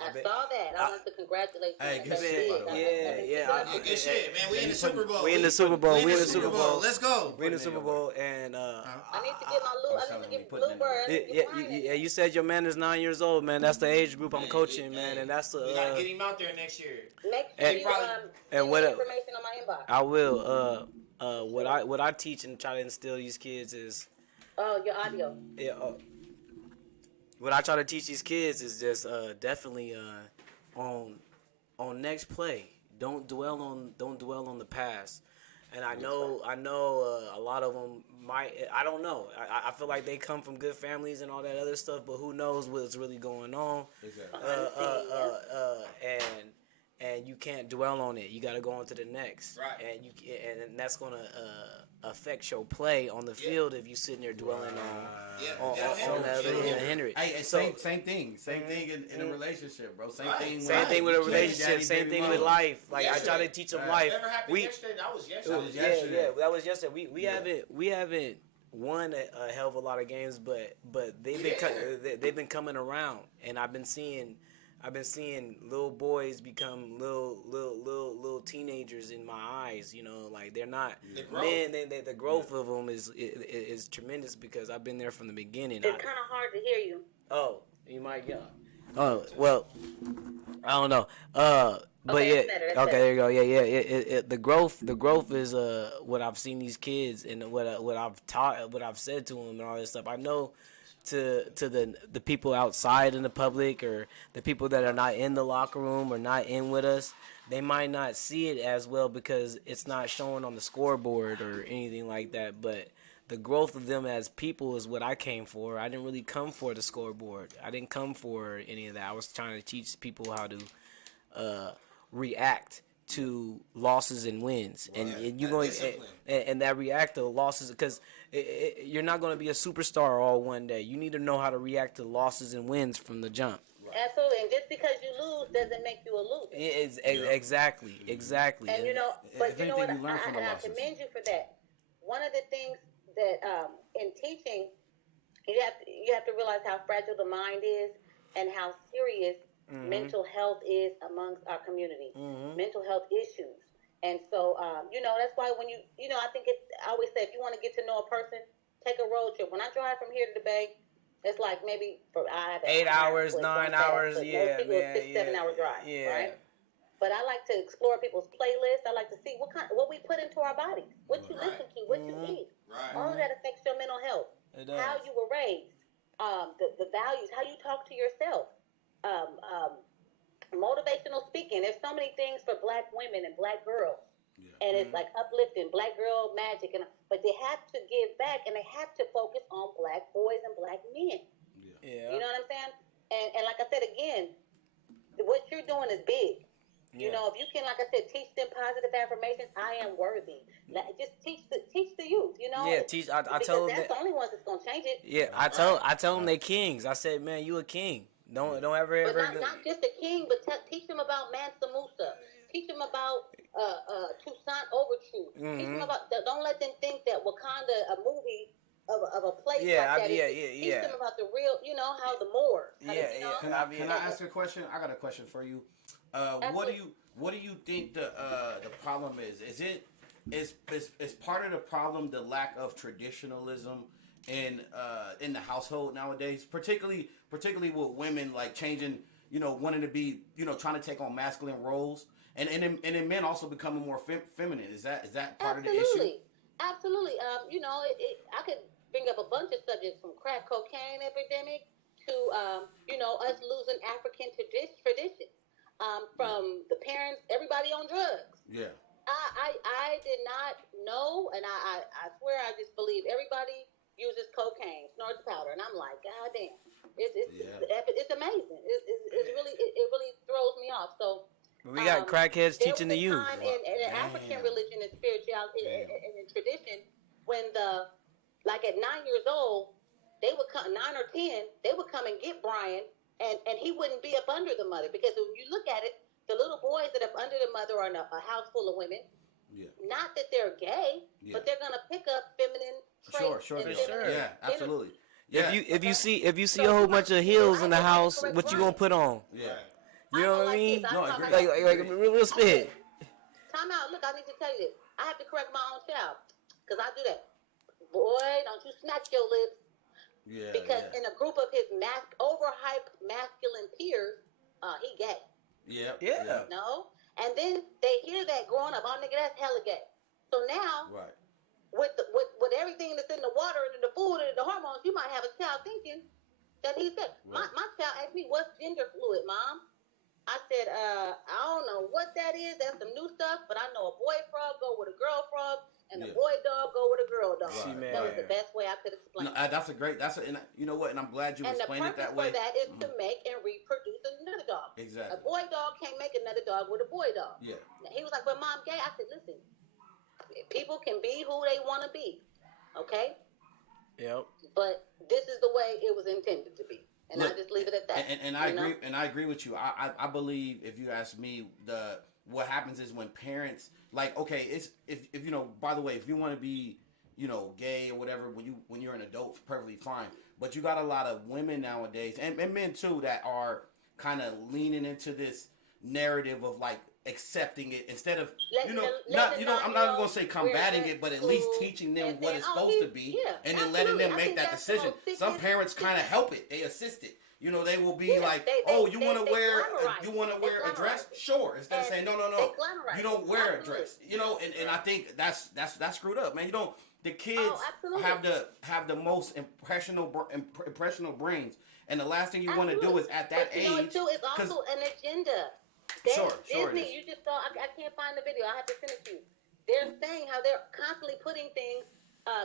I saw that. I want to congratulate you. Hey, good shit. Good shit, man. We in the Super Bowl. We in the Super Bowl. Let's go. We in the Super Bowl, and I need to get I need to get Bluebird. Yeah, you said your man is 9 years old, man. That's the age group I'm coaching, man, and that's we gotta get him out there next year. And what information on my inbox. I will. What I teach and try to instill these kids is. Oh, your audio. Yeah. What I try to teach these kids is just definitely on next play. Don't dwell on the past. And I know a lot of them might. I don't know. I feel like they come from good families and all that other stuff, but who knows what's really going on? Exactly. And you can't dwell on it. You got to go on to the next. Right. And that's gonna affect your play on the field if you sitting there dwelling on that little hinder it. Hey, same thing. Same thing in a relationship, bro. Same thing with a relationship. Same thing with life. Like I try to teach them life. Never happened yesterday. That was yesterday. That was yesterday. We haven't won a hell of a lot of games, but they've been coming around, and I've been seeing little boys become little teenagers in my eyes. Like they're not men. The growth of them is tremendous because I've been there from the beginning. It's kind of hard to hear you. Oh, you might Oh well, I don't know. But okay, yeah, okay, there you go. Yeah. The growth is what I've seen these kids and what I've taught, what I've said to them and all this stuff. I know. To the people outside in the public or the people that are not in the locker room or not in with us, they might not see it as well because it's not showing on the scoreboard or anything like that. But the growth of them as people is what I came for. I didn't really come for the scoreboard. I didn't come for any of that. I was trying to teach people how to react to losses and wins, and you're going and that react to losses because you're not going to be a superstar all one day. You need to know how to react to losses and wins from the jump. Absolutely, and just because you lose doesn't make you a loser. Exactly. And but you know what? I commend you for that. One of the things that in teaching, you have to realize how fragile the mind is and how serious mental health is amongst our community. Mental health issues. And so, that's why when I think I always say, if you want to get to know a person, take a road trip. When I drive from here to the Bay, it's like maybe 8 hours, 9 hours, most people, 6-7 hour drive, right? But I like to explore people's playlists. I like to see what we put into our bodies, what you listen to, what you eat. All of that affects your mental health. How you were raised, the values, how you talk to yourself. Motivational speaking. There's so many things for Black women and Black girls, and it's like uplifting, Black girl magic, but they have to give back, and they have to focus on Black boys and Black men. You know what I'm saying? And like I said again, what you're doing is big. You know, if you can, like I said, teach them positive affirmations. I am worthy. Just teach the youth. You know. Yeah, teach. I told them that's the only ones that's gonna change it. Yeah, I told them they kings. I said, man, you a king. Don't ever. But not just a king, but teach them about Mansa Musa. Teach them about Toussaint Overture. Teach them about. Don't let them think that Wakanda, a movie of a place like that. Teach them about the real. You know how the Moors. Can I ask a question? I got a question for you. What do you think the problem is? Is part of the problem the lack of traditionalism in the household nowadays, particularly with women like changing, wanting to be, trying to take on masculine roles, and then men also becoming more feminine. Is that part of the issue? Absolutely. I could bring up a bunch of subjects from crack cocaine epidemic to us losing African traditions. From the parents, everybody on drugs. Yeah. I did not know, and I swear I just believe everybody uses cocaine, snorts powder, and I'm like, God damn, it's amazing. It really throws me off. So we got crackheads teaching the youth. In African religion and spirituality and in tradition, when at 9 years old, they would come 9 or 10, they would come and get Brian. And he wouldn't be up under the mother, because if you look at it, the little boys that are under the mother are in a house full of women. Yeah. Not that they're gay, but they're gonna pick up feminine traits. Sure. Yeah, absolutely. Yeah. If you see a whole bunch of heels in the house, what you gonna put on? Yeah. You know what I mean? No, I agree. Like real spit. Time out. Look, I need to tell you this. I have to correct my own child, because I do that. Boy, don't you smack your lips. Yeah, because in a group of his overhyped masculine peers, he gay. Yeah. No, and then they hear that growing up. Oh, nigga, that's hella gay. So now, with everything that's in the water and in the food and in the hormones, you might have a child thinking that he's gay. Right. My child asked me, "What's gender fluid, Mom?" I said, I don't know what that is. That's some new stuff, but I know a boy frog go with a girl frog. And the boy dog go with a girl dog. That was the best way I could explain it. And you know what? And I'm glad you explained it that way. And the purpose for that is to make and reproduce another dog. Exactly. A boy dog can't make another dog with a boy dog. Yeah. Now, he was like, "But Mom, gay." I said, "Listen, people can be who they want to be, okay? Yep. But this is the way it was intended to be." And I just leave it at that. And I agree. And I agree with you. I believe, if you ask me, what happens is when parents, like, okay, it's if by the way, if you want to be, gay or whatever, when you're an adult, perfectly fine. But you got a lot of women nowadays, and men too, that are kind of leaning into this narrative of like accepting it instead of I'm not gonna say combating it, but at least teaching them what it's supposed to be, and then letting them make that decision. Some parents kind of help it; they assist it. They will be like, you want to wear a dress? Sure. Instead of saying, no, you don't wear a dress. And I think that's screwed up, man. The kids have the most impressionable brains, and the last thing you want to do is at that age. It's also an agenda. Disney, you just saw. I can't find the video. I have to send it to you. They're saying how they're constantly putting things,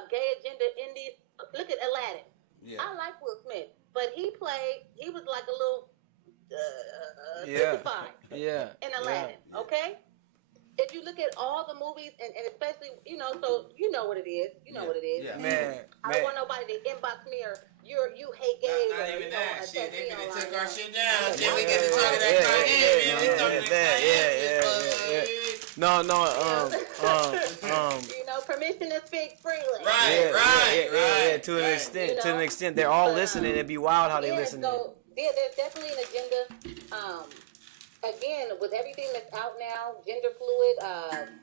gay agenda in these. Look at Aladdin. Yeah. I like Will Smith, but he was like a little crucified in Aladdin. Okay. If you look at all the movies, and especially, so you know what it is. You know what it is. Yeah, man. I don't want nobody to inbox me or you hate gays. Not even that. Shit, they finna took our shit down. Yeah, We get to talk of that Kanye, man. We talking that Kanye. No. Permission to speak freely. Right. To an extent, they're all listening. It'd be wild how they listen. So there's definitely an agenda. Again, with everything that's out now, gender fluid,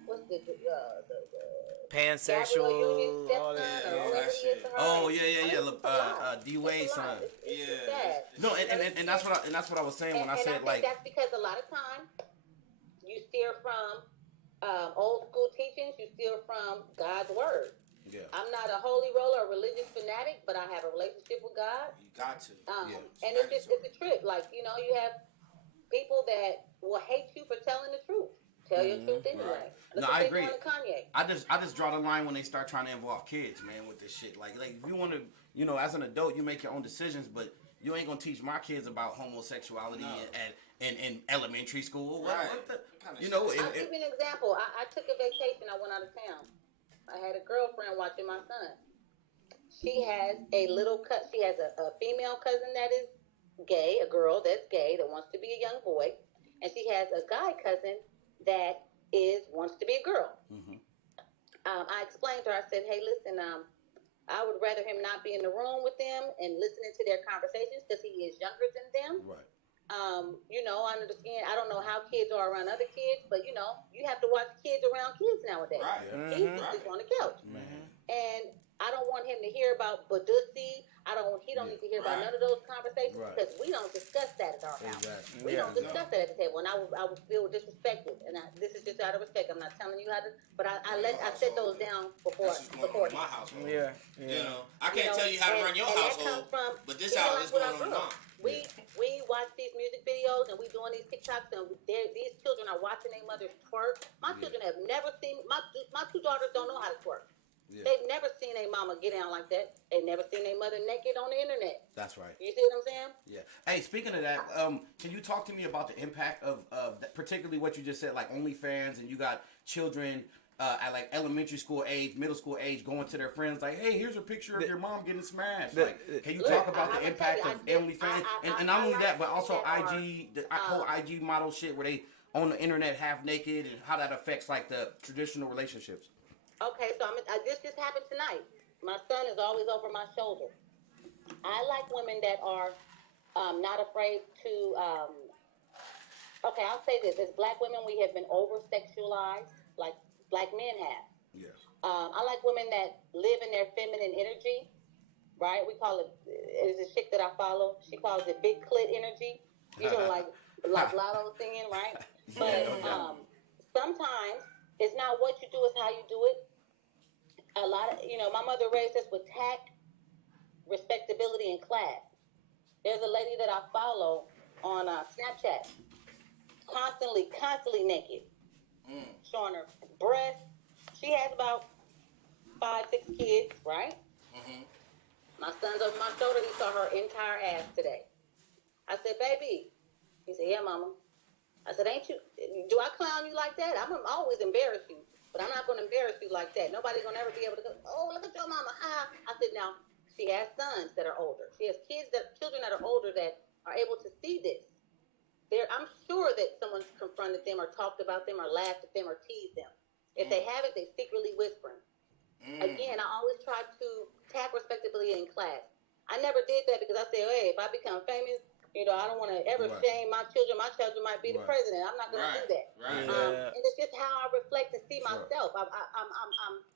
what's the pansexual, all that. Oh yeah. D Wade's son. Yeah. No, and that's what I was saying when I said think that's because a lot of times you steer from old school teachings, you steer from God's word. Yeah. I'm not a holy roller or religious fanatic, but I have a relationship with God. You got to. And it's a trip. Like, you have people that will hate you for telling the truth. Tell your truth anyway. Right. No, I agree. I just draw the line when they start trying to involve kids, man, with this shit. Like if you want to, as an adult, you make your own decisions, but you ain't gonna teach my kids about homosexuality in elementary school. Right. What the, I'll give you an example. I took a vacation. I went out of town. I had a girlfriend watching my son. She has a female cousin that is gay, a girl that's gay that wants to be a young boy, and she has a guy cousin that wants to be a girl. Mm-hmm. I explained to her. I said, "Hey, listen, I would rather him not be in the room with them and listening to their conversations because he is younger than them." Right. I understand. I don't know how kids are around other kids, but you have to watch kids around kids nowadays. Right. He's just on the couch, and I don't want him to hear about Badusi. He don't need to hear about none of those conversations because we don't discuss that at our house. Exactly. We don't discuss that at the table, and I would feel disrespected. And this is just out of respect. I'm not telling you how to, but I set those down before. My household. Yeah. I can't tell you how to run your household, but this how it's going on mine. We watch these music videos and we doing these TikToks and these children are watching their mothers twerk. My children have never seen my two daughters don't know how to twerk. Yeah. They've never seen a mama get down like that. They've never seen their mother naked on the internet. That's right. You see what I'm saying? Yeah. Hey, speaking of that, can you talk to me about the impact of that, particularly what you just said, like OnlyFans, and you got children at like elementary school age, middle school age, going to their friends like, "Hey, here's a picture of your mom getting smashed." Can you talk about the impact of OnlyFans, and not only that, but also IG, the whole IG model shit where they on the internet half naked, and how that affects like the traditional relationships. Okay, so this just happened tonight. My son is always over my shoulder. I like women that are not afraid to. Okay, I'll say this: as Black women, we have been over-sexualized, like Black men have. Yeah. I like women that live in their feminine energy, right? We call it. There's a chick that I follow. She calls it big clit energy. You know, like Lotto singing, right? But sometimes it's not what you do; it's how you do it. A lot of, my mother raised us with tact, respectability, and class. There's a lady that I follow on Snapchat, constantly naked, showing her breasts. She has about 5-6 kids, right? Mm-hmm. My son's over my shoulder. He saw her entire ass today. I said, "Baby," he said, "Yeah, mama." I said, do I clown you like that? I'm always embarrass you. But I'm not going to embarrass you like that. Nobody's going to ever be able to go, "Oh, look at your mama." I said, now, she has sons that are older. She has children that are older that are able to see this. I'm sure that someone's confronted them or talked about them or laughed at them or teased them. If they haven't, they secretly whispering. Again, I always try to tap respectability in class. I never did that because I said, hey, if I become famous, I don't want to ever shame my children. My children might be the president. I'm not going to do that. Right. And it's just how I reflect and see myself. I'm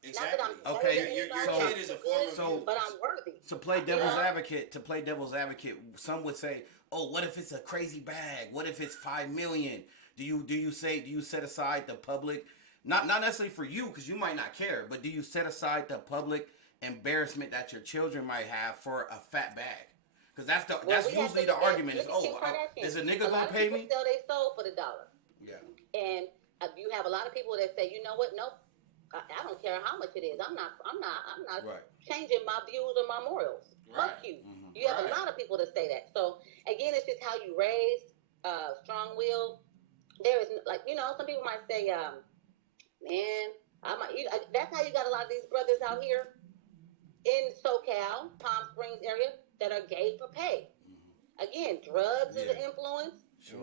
exactly. Not that I'm okay. Your kid is a form of, but I'm worthy. To play devil's advocate, some would say, "Oh, what if it's a crazy bag? What if it's $5 million? Do you set aside the public, not necessarily for you because you might not care, but do you set aside the public embarrassment that your children might have for a fat bag?" Because that's usually the argument is, is a nigga gonna pay me? Sell their soul for the dollar. Yeah. And you have a lot of people that say, you know what? Nope, I don't care how much it is. I'm not changing my views or my morals. Fuck you. Mm-hmm. You have a lot of people that say that. So again, it's just how you raise. strong-willed. There is like some people might say, man, that's how you got a lot of these brothers out here in SoCal, Palm Springs area that are gay for pay. Again, drugs is an influence. Sure.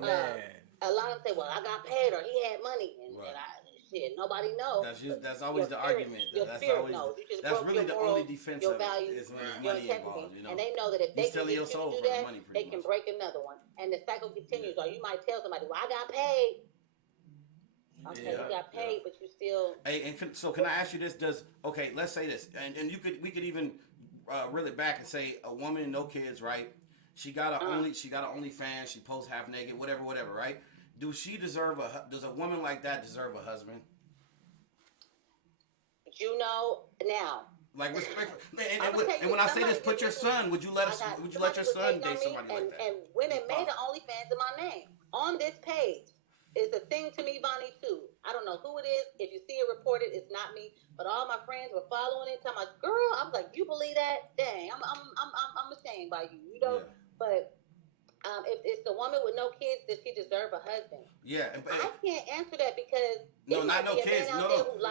A lot of them say, "Well, I got paid or he had money," and nobody knows. That's always the argument. That's always really the only defense of it is when there's money involved. And they know that if they can get you to do that, they can much. break another one, and the cycle continues. Or you might tell somebody, "Well, I got paid." Okay, you got paid, but you still. Hey, and so can I ask you this? Let's say this, and we could even reel it back and say a woman, no kids, right? She got an OnlyFans. She posts half naked, whatever, right? Does a woman like that deserve a husband? Now. Like respect, and when I say this, put your son. Would you let your son date somebody like that? And women made an OnlyFans in my name on this page. It's a thing to me, Bonnie, too. I don't know who it is. If you see it reported, it's not me. But all my friends were following it. Telling me, girl, I was like, you believe that? Dang, I'm ashamed by you. Yeah. But if it's the woman with no kids, does she deserve a husband? Yeah. I can't answer that because no kids. No.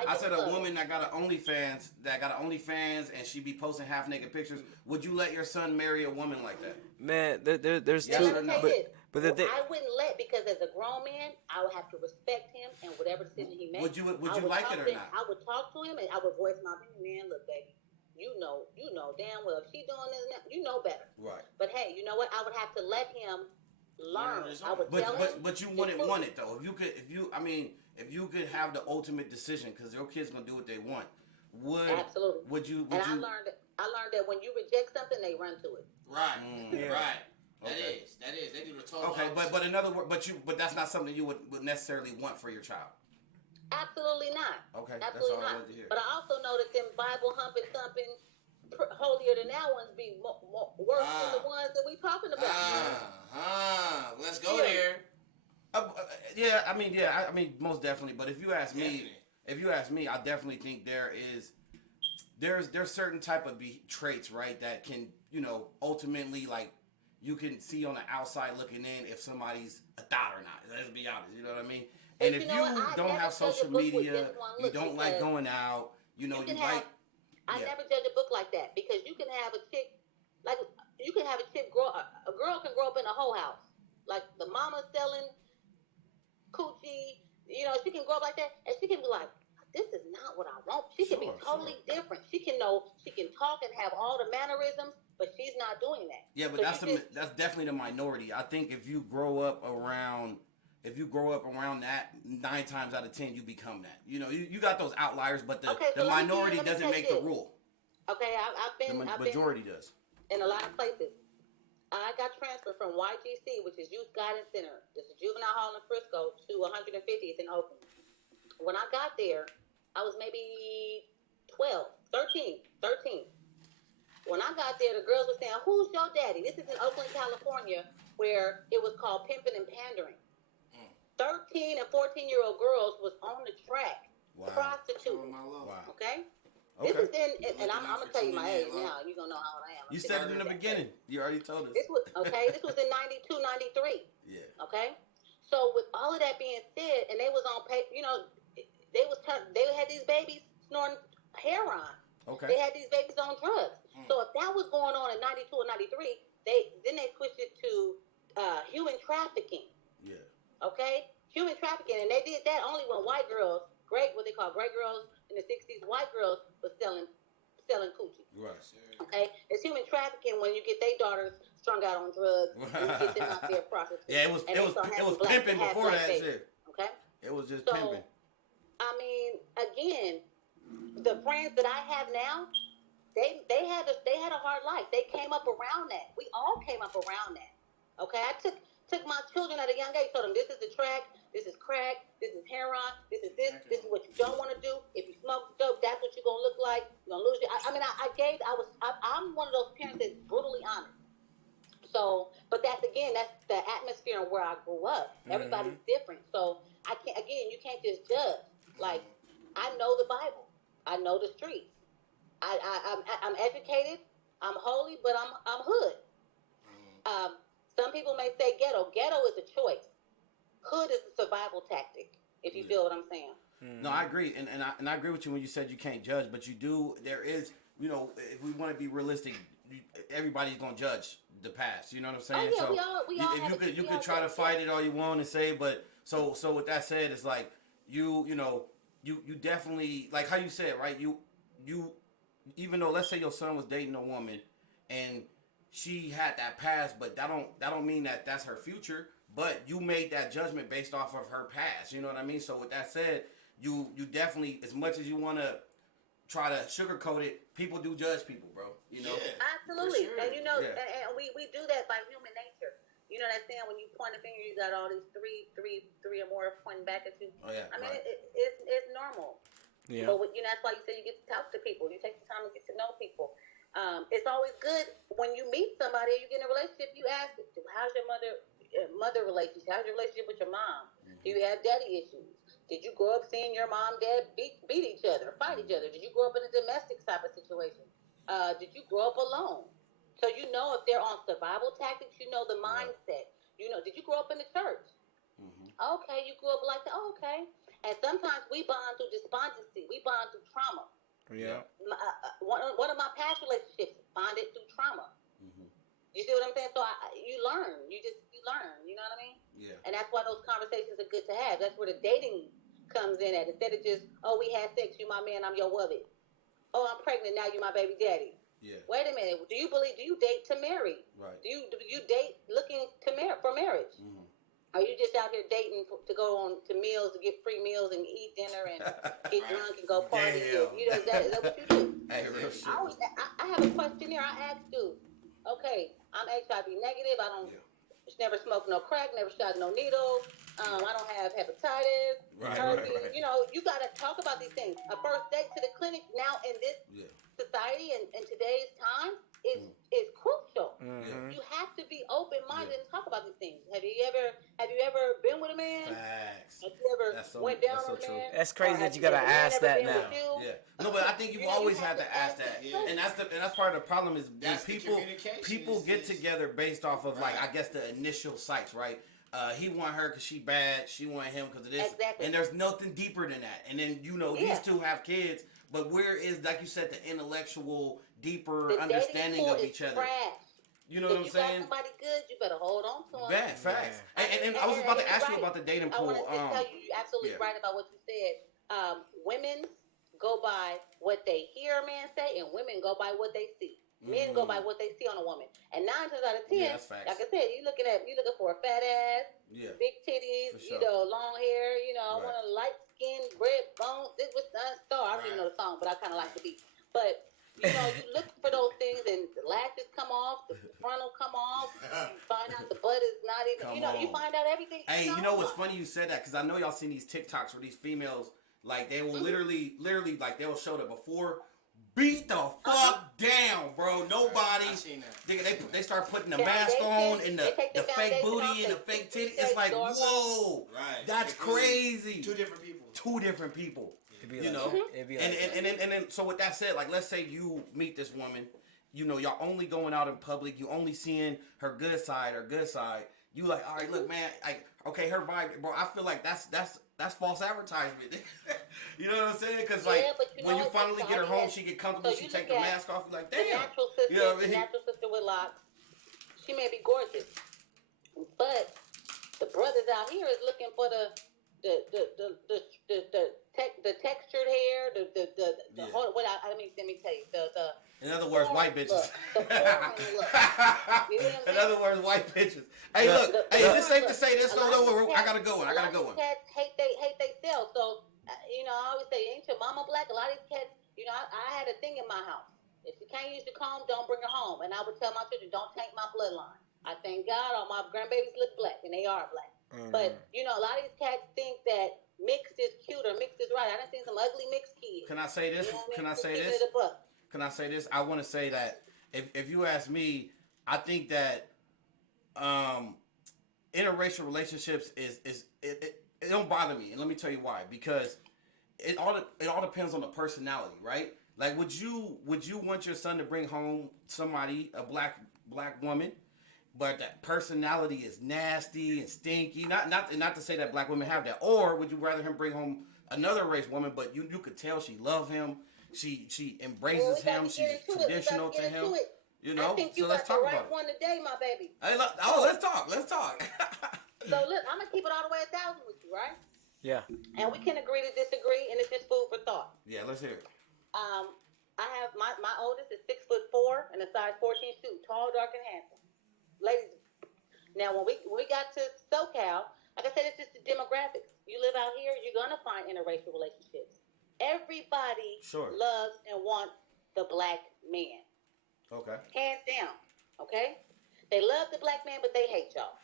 I said a woman that got an OnlyFans, and she be posting half naked pictures. Would you let your son marry a woman like that? Man, there's two. But the thing, I wouldn't let, because as a grown man, I would have to respect him and whatever decision he makes. Would you like it or not? I would talk to him and I would voice my opinion. Man, look, baby, you know damn well if she doing this, you know better. Right. But hey, you know what? I would have to let him learn. I would tell him. But you wouldn't want it though. If you could have the ultimate decision, because your kid's gonna do what they want. Absolutely. Would you? I learned that when you reject something, they run to it. Right. Yeah. Right. Okay. That is. They do the total. Okay, but in other words, but that's not something you would necessarily want for your child. Absolutely not. Okay, absolutely that's all not. I wanted to hear. But I also know that them Bible thumping, holier than thou ones be worse than the ones that we talking about. Let's go there. I mean, most definitely. But if you ask me, I definitely think there's certain type of traits, right, that can, ultimately, like, you can see on the outside looking in if somebody's a thought or not. Let's be honest, you know what I mean? And if you don't have social media, you don't like going out, you like. I never judge a book like that, because you can have a chick, a girl can grow up in a whole house. Like the mama selling coochie, she can grow up like that, and she can be like, this is not what I want. She can be totally different. She can talk and have all the mannerisms, but she's not doing that. Yeah, but that's definitely the minority. I think if you grow up around that, 9 times out of 10 you become that. You got those outliers, but the minority doesn't make the rule. Okay, I've been majority does. In a lot of places. I got transferred from YGC, which is Youth Guidance Center. This is Juvenile Hall in Frisco, to 150th in Oakland. When I got there, I was maybe 13. When I got there, the girls were saying, who's your daddy? This is in Oakland, California, where it was called pimping and pandering. 13 and 14-year-old girls was on the track, prostituting. Wow. Okay? This is and I'm going to tell you my age now. You're going to know how old I am. You said it in the beginning. You already told us. This was in 92, 93. Yeah. Okay? So with all of that being said, and they was on pay, they had these babies snorting heroin. Okay. They had these babies on drugs. So if that was going on in 92 or 93, they switched it to human trafficking. Yeah. Okay? Human trafficking. And they did that only when white girls, what they call great girls in the 60s, white girls was selling coochie. Right. Okay? It's human trafficking when you get their daughters strung out on drugs and you get them out there prostituting. Yeah, it was pimping before that shit. Okay? It was just pimping. I mean, again, the friends that I have now, they had a hard life. They came up around that. We all came up around that. Okay, I took my children at a young age. Told them this is the track, this is crack, this is heroin, this is what you don't want to do. If you smoke dope, that's what you're gonna look like. You're gonna lose your. I'm one of those parents that's brutally honest. So, but that's the atmosphere and where I grew up. Everybody's different. So you can't just judge. Like, I know the Bible. I know the streets. I'm educated. I'm holy, but I'm hood. Some people may say ghetto. Ghetto is a choice. Hood is a survival tactic, if you feel what I'm saying. No, I agree, and I agree with you when you said you can't judge, but you do. There is, if we want to be realistic, everybody's gonna judge the past. You know what I'm saying? Oh, yeah, so we all you could try to fight it all you want and say, but so with that said, it's like you definitely, like how you said, right? You even though, let's say your son was dating a woman and she had that past, but that don't mean that that's her future. But you made that judgment based off of her past. You know what I mean? So with that said, you definitely, as much as you want to try to sugarcoat it, people do judge people, bro. You know? Yeah, absolutely. sure. And and we do that by human nature. You know what I'm saying? When you point a finger, you got all these three or more pointing back at you. Oh yeah. I mean, right. it's normal. Yeah. But that's why you say you get to talk to people. You take the time to get to know people. It's always good when you meet somebody, you get in a relationship. You ask, how's your mother relationship? How's your relationship with your mom? Do you have daddy issues? Did you grow up seeing your mom, dad beat each other, fight each other? Did you grow up in a domestic type of situation? Did you grow up alone? So you know if they're on survival tactics, you know the mindset. You know, did you grow up in the church? Mm-hmm. Okay, you grew up like that. Oh, okay. And sometimes we bond through despondency. We bond through trauma. Yeah. One of my past relationships bonded through trauma. Mm-hmm. You see what I'm saying? So you learn. You learn. You know what I mean? Yeah. And that's why those conversations are good to have. That's where the dating comes in at. Instead of just, oh, we had sex, you my man, I'm your woman. Oh, I'm pregnant, now you my baby daddy. Yeah. Wait a minute. Do you date to marry? Right. Do you date looking for marriage? Mm-hmm. Are you just out here dating to go on to meals, to get free meals and eat dinner and get drunk and go party? Is that what you do? Hey, real shit. I have a questionnaire I ask dudes. Okay, I'm HIV negative. I don't never smoked no crack, never shot no needle. I don't have hepatitis, herpes. Right. You got to talk about these things. A first date to the clinic now in this society and in today's time is crucial. Mm-hmm. You have to be open-minded and talk about these things. Have you ever been with a man? Facts. Have you ever went down on a man? That's crazy that you gotta ask that now. Yeah. No, but I think you've always had to ask that. Yeah. And that's part of the problem is people get together based off of like, I guess, the initial sights, right? He want her because she bad. She want him because of this. Exactly. And there's nothing deeper than that. And then, these two have kids. But where is, like you said, the intellectual, deeper understanding of each other? Trash. You know what I'm saying? If you got somebody good, you better hold on to them. Bad facts. Yeah. And I was about to ask you about the dating pool. I want to tell you, you're absolutely right about what you said. Women go by what they hear a man say, and women go by what they see. Men go by what they see on a woman. And 9 times out of 10, like I said, you looking for a fat ass, big titties, long hair, I want a light skin, red bones. This was Star. I don't even know the song, but I kind of like the beat. But you look for those things, and the lashes come off, the frontal come off. You find out the butt is not even. You find out everything. Hey, what's funny you said that, because I know y'all seen these TikToks where these females, like, they will literally like, they'll show the before. Beat the fuck down, bro. Nobody. They start putting the mask on and the fake booty and the fake titty. It's like, whoa, that's crazy. Two different people. And then so with that said, like, let's say you meet this woman, y'all only going out in public, you only seeing her good side. You like, all right, look, man, okay, her vibe, bro. I feel like that's false advertisement. You know what I'm saying? Because when you finally get her home, she get comfortable, she take the mask off, you're like, damn. The natural sister with locks, she may be gorgeous, but the brothers out here is looking for the textured hair, the whole. Let me tell you the. In other words, white bitches. In other words, white bitches. Hey, look. Is it safe to say this? No, I gotta go. A lot of cats hate they self. So, I always say, ain't your mama black? A lot of these cats, I had a thing in my house. If you can't use the comb, don't bring her home. And I would tell my children, don't taint my bloodline. I thank God all my grandbabies look black, and they are black. Mm-hmm. But, a lot of these cats think that mixed is cute or mixed is right. I done seen some ugly mixed kids. Can I say this? Can I say this? I want to say that if you ask me, I think that interracial relationships it don't bother me, and let me tell you why. Because it all depends on the personality, right? Like, would you want your son to bring home somebody, a black woman, but that personality is nasty and stinky. Not to say that black women have that. Or would you rather him bring home another race woman, but you could tell she love him. She embraces him. She's traditional to him. You know. I think so you let's got talk the right about it. one today, my baby. Hey, let's talk. Let's talk. So look, I'm gonna keep it all the way 1,000 with you, right? Yeah. And we can agree to disagree, and it's just food for thought. Yeah, let's hear it. I have my oldest is 6'4" and a size 14 shoe, tall, dark, and handsome. Ladies, now when we got to SoCal, like I said, it's just the demographics. You live out here, you're gonna find interracial relationships. Everybody loves and wants the black man. Okay. Hands down. Okay. They love the black man, but they hate y'all.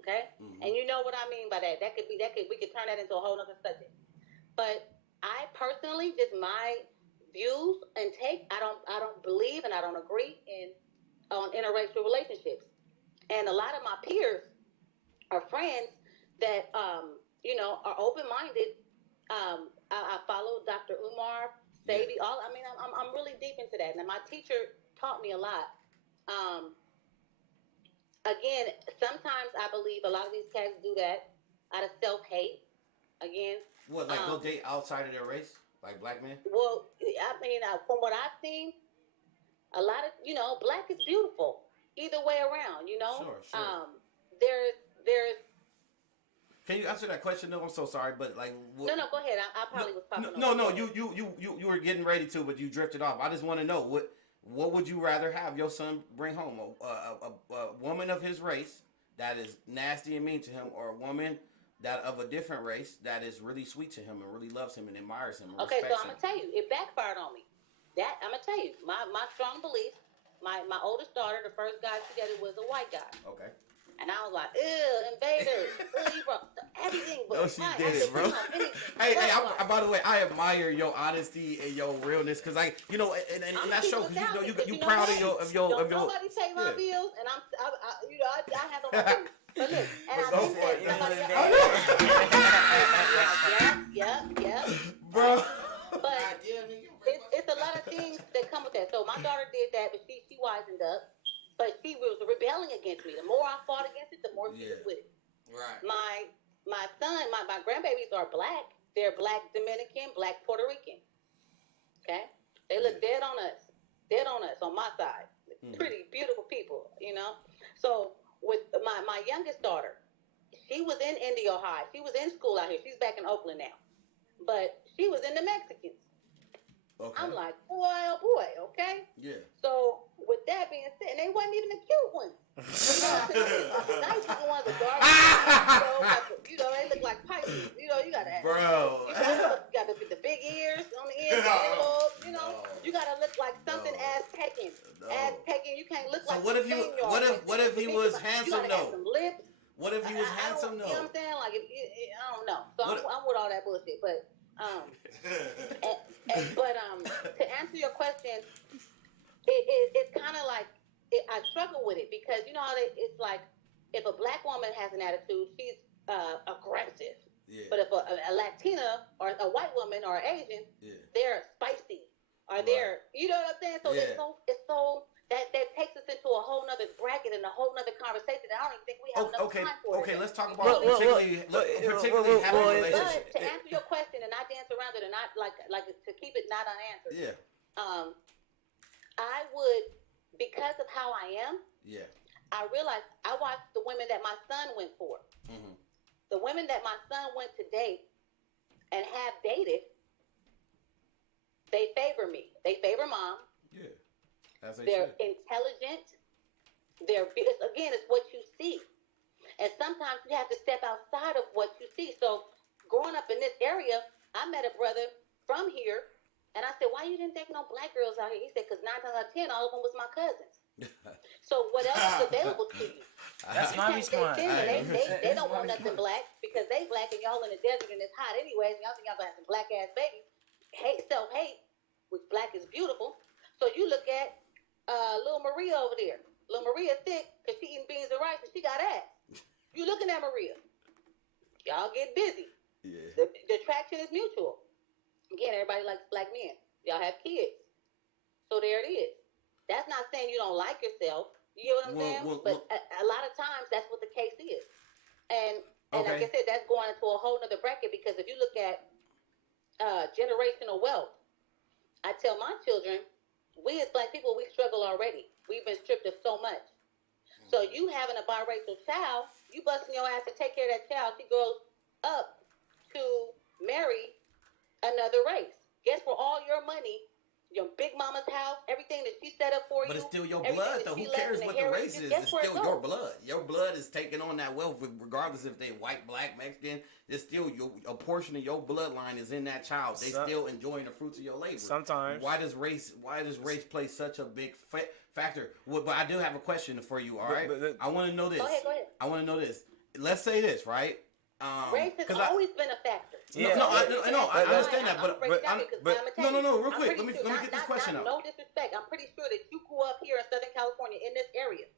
Okay. Mm-hmm. And you know what I mean by that. We could turn that into a whole other subject. But I personally, just my views and take, I don't believe and I don't agree on interracial relationships. And a lot of my peers are friends that are open-minded. I follow Dr. Umar, Sadie, I'm really deep into that. And my teacher taught me a lot. Again, sometimes I believe a lot of these cats do that out of self-hate. Again. What, like go date outside of their race? Like black men? Well, I mean, from what I've seen, a lot of, black is beautiful. Either way around, Sure. There's. Can you answer that question? No, I'm so sorry, but like. No, go ahead. I probably was talking. No. You were getting ready to, but you drifted off. I just want to know what would you rather have your son bring home? A woman of his race that is nasty and mean to him, or a woman that of a different race that is really sweet to him and really loves him and admires him and respects him? I'm gonna tell you, it backfired on me. That I'm gonna tell you, my strong belief. My oldest daughter, the first guy she dated was a white guy. Okay. And I was like, ew, invaders, everything but no, she did it, bro. Hey, by the way, I admire your honesty and your realness, because and that shows you proud of your. Nobody pay my bills, and I handle my bills. But look, and yeah, bro. But it's a lot of things that come with that. So my daughter did that, but she wisened up. But she was rebelling against me. The more I fought against it, the more she was with it. Right. My son, my grandbabies are black. They're black Dominican, black Puerto Rican. Okay? They look dead on us on my side. Pretty beautiful people, So with my youngest daughter, she was in Indio High. She was in school out here. She's back in Oakland now. But she was in the Mexicans. Okay. I'm like, boy, oh boy, okay? Yeah. So, with that being said, and they wasn't even the cute ones. The nice looking ones are dark. They look like pipes. You gotta have. Bro. You gotta get the big ears on the ends. You gotta look like something Aztecan. Aztecan, you can't look like. So what if he was handsome though? Some lips. What if he was handsome though? You know what I'm saying? Like, I don't know. So I'm with all that bullshit, but. To answer your question, it's kind of like I struggle with it because you know how it's like if a black woman has an attitude, she's aggressive. Yeah. But if a Latina or a white woman or an Asian, they're spicy or they're you know what I'm saying. So it's so that takes us into a whole nother bracket and a whole nother conversation that I don't even think we have enough time for. Okay, let's talk about particularly having a relationship. But to answer your question and not dance around it and not like to keep it not unanswered. Yeah. I would, because of how I am. Yeah. I realized I watched the women that my son went for. Mm-hmm. The women that my son went to date and have dated. They favor me. They favor mom. Yeah. They're intelligent. It's what you see. And sometimes you have to step outside of what you see. So growing up in this area, I met a brother from here, and I said, why you didn't take no black girls out here? He said, because 9 times out of 10, all of them was my cousins. So what else is available to you? That's my response. They don't want nothing black because they black and y'all in the desert and it's hot anyways. And y'all think y'all gonna have some black ass babies. Self-hate, which black is beautiful. So you look at little Maria over there. Little Maria thick because she eating beans and rice and she got ass. You looking at Maria. Y'all get busy. Yeah. The attraction is mutual. Again, everybody likes black men. Y'all have kids. So there it is. That's not saying you don't like yourself. You know what I'm saying? But a lot of times that's what the case is. And like I said, that's going into a whole nother bracket because if you look at generational wealth, I tell my children, we as black people, we struggle already. We've been stripped of so much. So you having a biracial child, you busting your ass to take care of that child. She grows up to marry another race. Guess for all your money, your big mama's house, everything that she set up for you. But it's still your blood, though. Who cares what the race is? It's still your blood. Your blood is taking on that wealth, regardless if they white, black, Mexican. It's still a portion of your bloodline is in that child. They still enjoying the fruits of your labor. Sometimes. Why does race play such a big factor? Well, but I do have a question for you. All right, I want to know this. Go ahead. I want to know this. Let's say this, right? Race has always been a factor. Yeah. I understand that, but no, real quick. Let me get this question out. No disrespect. I'm pretty sure that you grew up here in Southern California in this area,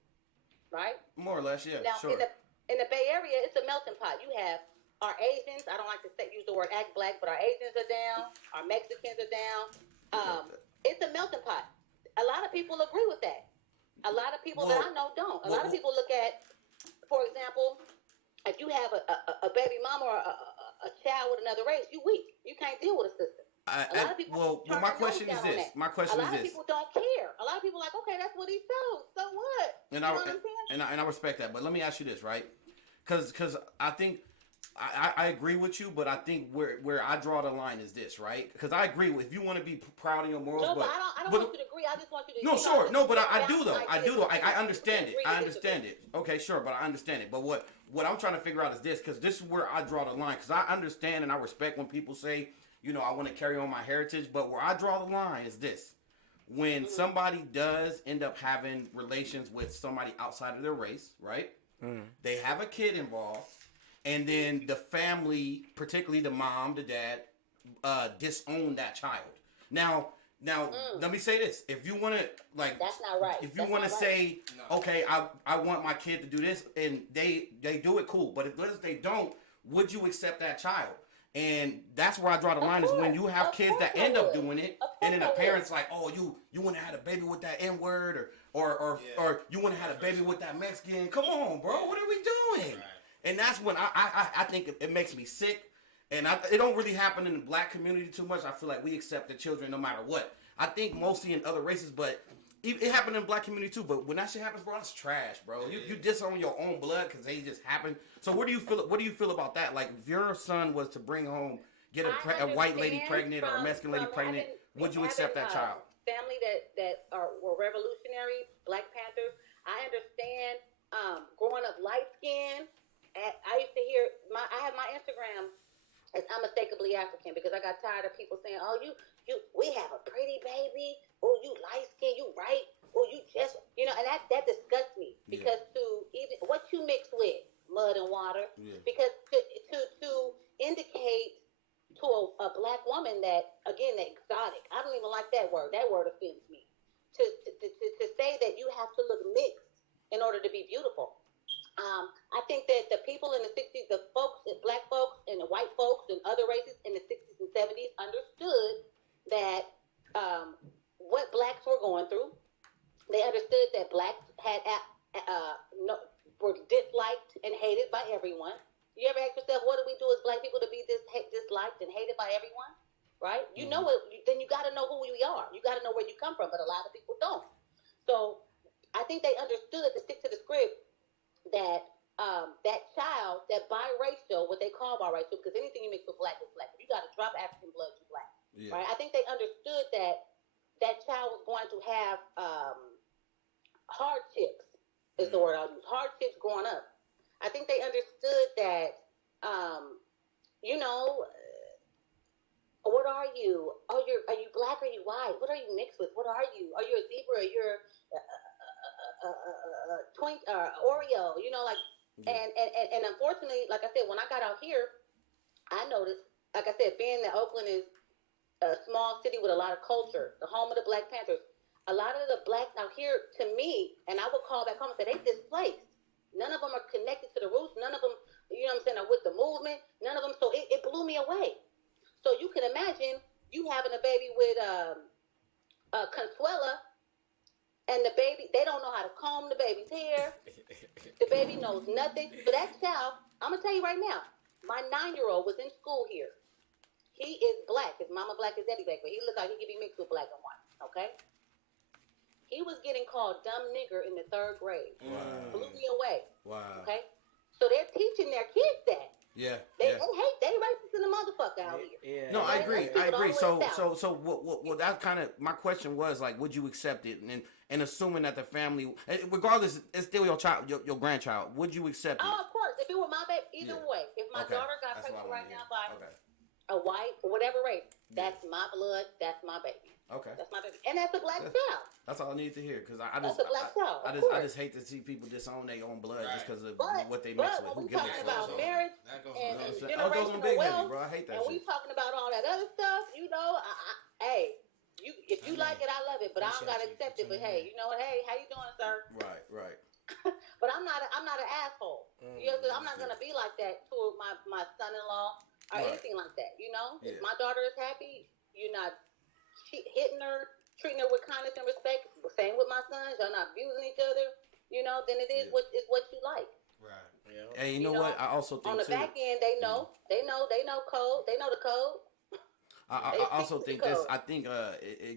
right? More or less, yeah. Now, sure. in the Bay Area, it's a melting pot. You have our Asians. I don't like to use the word act black, but our Asians are down. Our Mexicans are down. It's a melting pot. A lot of people agree with that. A lot of people that I know don't. A lot of people look at, for example, if you have a baby mama or a child with another race, you weak. You can't deal with a sister. A lot of people. My question is this. A lot of people don't care. A lot of people are like, okay, that's what he chose. So what? And you know what I'm saying? And I respect that. But let me ask you this, right? Because I think I agree with you, but I think where I draw the line is this, right? Because I agree with if you want to be proud of your morals. No, but I don't want you to agree. I just want you to. No, sure, no, but I do though. I do though. I understand it. I understand it. Okay, sure, but I understand it. But what I'm trying to figure out is this, because this is where I draw the line. Because I understand and I respect when people say, I want to carry on my heritage. But where I draw the line is this: when somebody does end up having relations with somebody outside of their race, right? They have a kid involved. And then the family, particularly the mom, the dad, disown that child. Now, let me say this: if you want to, like, that's not right. If you want to say, okay, I want my kid to do this, and they do it, cool. But if they don't, would you accept that child? And that's where I draw the line is when you have kids that end up doing it, and then the parents like, oh, you want to have a baby with that N-word, or you want to have a baby with that Mexican? Come on, bro, what are we doing? Right. And that's when I think it makes me sick. And it don't really happen in the black community too much. I feel like we accept the children no matter what. I think mostly in other races, but it happened in the black community too. But when that shit happens, bro, that's trash, bro. You disown your own blood because they just happen. So what do you feel about that? Like if your son was to bring home, get a white lady pregnant or a Mexican lady pregnant, would you accept that child? Family that were revolutionary, Black Panthers. I understand growing up light skinned. I used to hear I have my Instagram as unmistakably African because I got tired of people saying, "Oh, we have a pretty baby. Oh, you light skinned, you right. Oh, you just and that disgusts me because to even what you mix with mud and water because to indicate to a black woman that again that exotic. I don't even like that word. That word offends me. To say that you have to look mixed in order to be beautiful. I think that the people in the 60s, the folks, the black folks and the white folks and other races in the 60s and 70s understood that what blacks were going through. They understood that blacks had were disliked and hated by everyone. You ever ask yourself, what do we do as black people to be disliked and hated by everyone? Right? You know it. Then you got to know who we are. You got to know where you come from, but a lot of people don't. So I think they understood to stick to the script that that child, that biracial, what they call biracial, because anything you mix with black is black. If you got to drop African blood, you're black. Yeah. Right? I think they understood that that child was going to have hardships, is the word I'll use, hardships growing up. I think they understood that, what are you? Oh, are you black or are you white? What are you mixed with? What are you? Are you a zebra? Are you twink Oreo, and unfortunately, like I said, when I got out here, I noticed, like I said, being that Oakland is a small city with a lot of culture, the home of the Black Panthers, a lot of the blacks out here, to me, and I would call back home and say, they displaced. None of them are connected to the roots. None of them, are with the movement. None of them. So it blew me away. So you can imagine you having a baby with Consuela and the baby, they don't know how to comb the baby's hair. The baby knows nothing. So that child, I'm gonna tell you right now, my 9-year-old was in school here. He is black. His mama black, his daddy black, but he look like he could be mixed with black and white. Okay. He was getting called dumb nigger in the 3rd grade. Wow. Blew me away. Wow. Okay. So they're teaching their kids that. Yeah. They hate, they racist in the motherfucker out here. Yeah. No, I agree. I agree. So South. that kind of my question was like, would you accept it? And assuming that the family, regardless, it's still your child, your grandchild. Would you accept it? Oh, of course. If it were my baby, either way. If my daughter got That's what I pregnant wanna right hear. now by Okay. a white or whatever race, that's my blood. That's my baby. Okay. That's my baby, and that's a black child. That's all I need to hear because I That's a black child. I just hate to see people disown their own blood just because of what they mix with. Who When we gives a talking fuck? about marriage and That goes on generational big heavy, wealth, bro. I hate that and we shit. talking about all that other stuff, you know, hey, if you like it, I love it, but I don't gotta accept it. But hey, you know what? Hey, how you doing, sir? Right. But I'm not an asshole. You know, I'm not gonna be like that to my son-in-law or anything like that. You know, if my daughter is happy, you're not hitting her, treating her with kindness and respect. Same with my sons. Y'all not abusing each other. You know, then it is what you like. Right. Yeah. And you know what? I also think on the back end, they know code. They know the code. I also think this. I think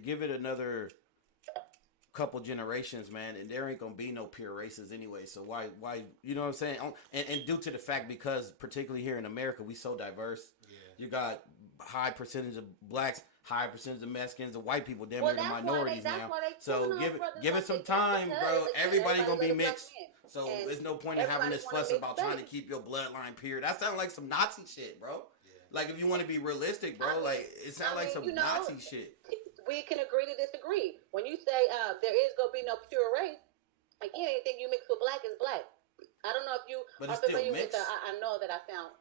give it another couple generations, man, and there ain't gonna be no pure races anyway. So why you know what I'm saying? And due to the fact because particularly here in America we so diverse. Yeah. You got high percentage of blacks, high percentage of Mexicans, and white people, damn near the minorities now. So give it some time, bro. Everybody gonna be mixed. So there's no point in having this fuss about trying to keep your bloodline pure. That sounds like some Nazi shit, bro. Yeah. Like if you want to be realistic, bro, like it sounds like some Nazi shit. We can agree to disagree. When you say there is gonna be no pure race, again, anything you mix with black is black. I don't know if you are familiar with I know that I found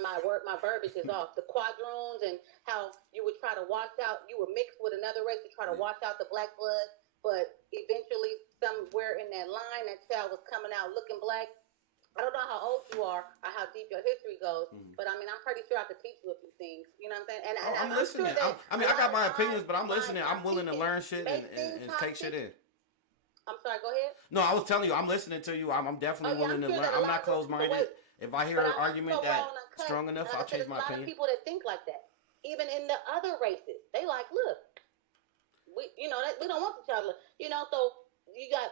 my verbiage is off. The quadroons and how you would try to wash out, you would mix with another race to try to wash out the black blood, but eventually somewhere in that line, that child was coming out looking black. I don't know how old you are or how deep your history goes, but I mean, I'm pretty sure I could teach you a few things. You know what I'm saying? And I'm listening. Sure I got my opinions, but I'm listening. I'm willing to learn shit and take shit in. I'm sorry, go ahead. No, I was telling you, I'm listening to you. I'm definitely willing to learn. I'm not closed-minded. If I hear an argument that's strong enough, I'll change my opinion. There's a lot of people that think like that. Even in the other races, they like, look, we don't want the child. You know, so you got,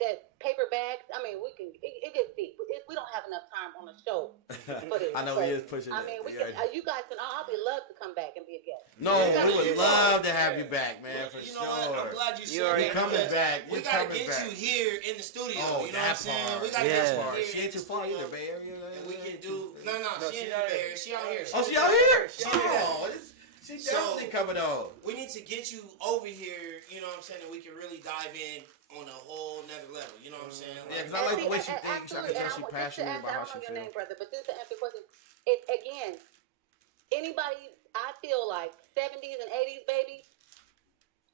that paper bags. I mean, it gets deep. We don't have enough time on the show for this. I know he is pushing it. I mean, you guys can. I'll be love to come back and be a guest. No, we would love to have you back, man, for sure. I'm glad you said that. Coming back. We gotta get you here in the studio. Oh, you know what I'm saying? We gotta get you here. She ain't too far either, Bay Area. And we can do. No, she in the Bay Area. She out here. Oh, she out here? Oh, she definitely coming on. We need to get you over here. You know what I'm saying? And we can really dive in on a whole nother level. You know what I'm saying? Yeah, because I like the way she thinks. I can tell she's passionate about how she feels. I don't know your name, brother, but just to answer the question, again, anybody, I feel like 70s and 80s baby,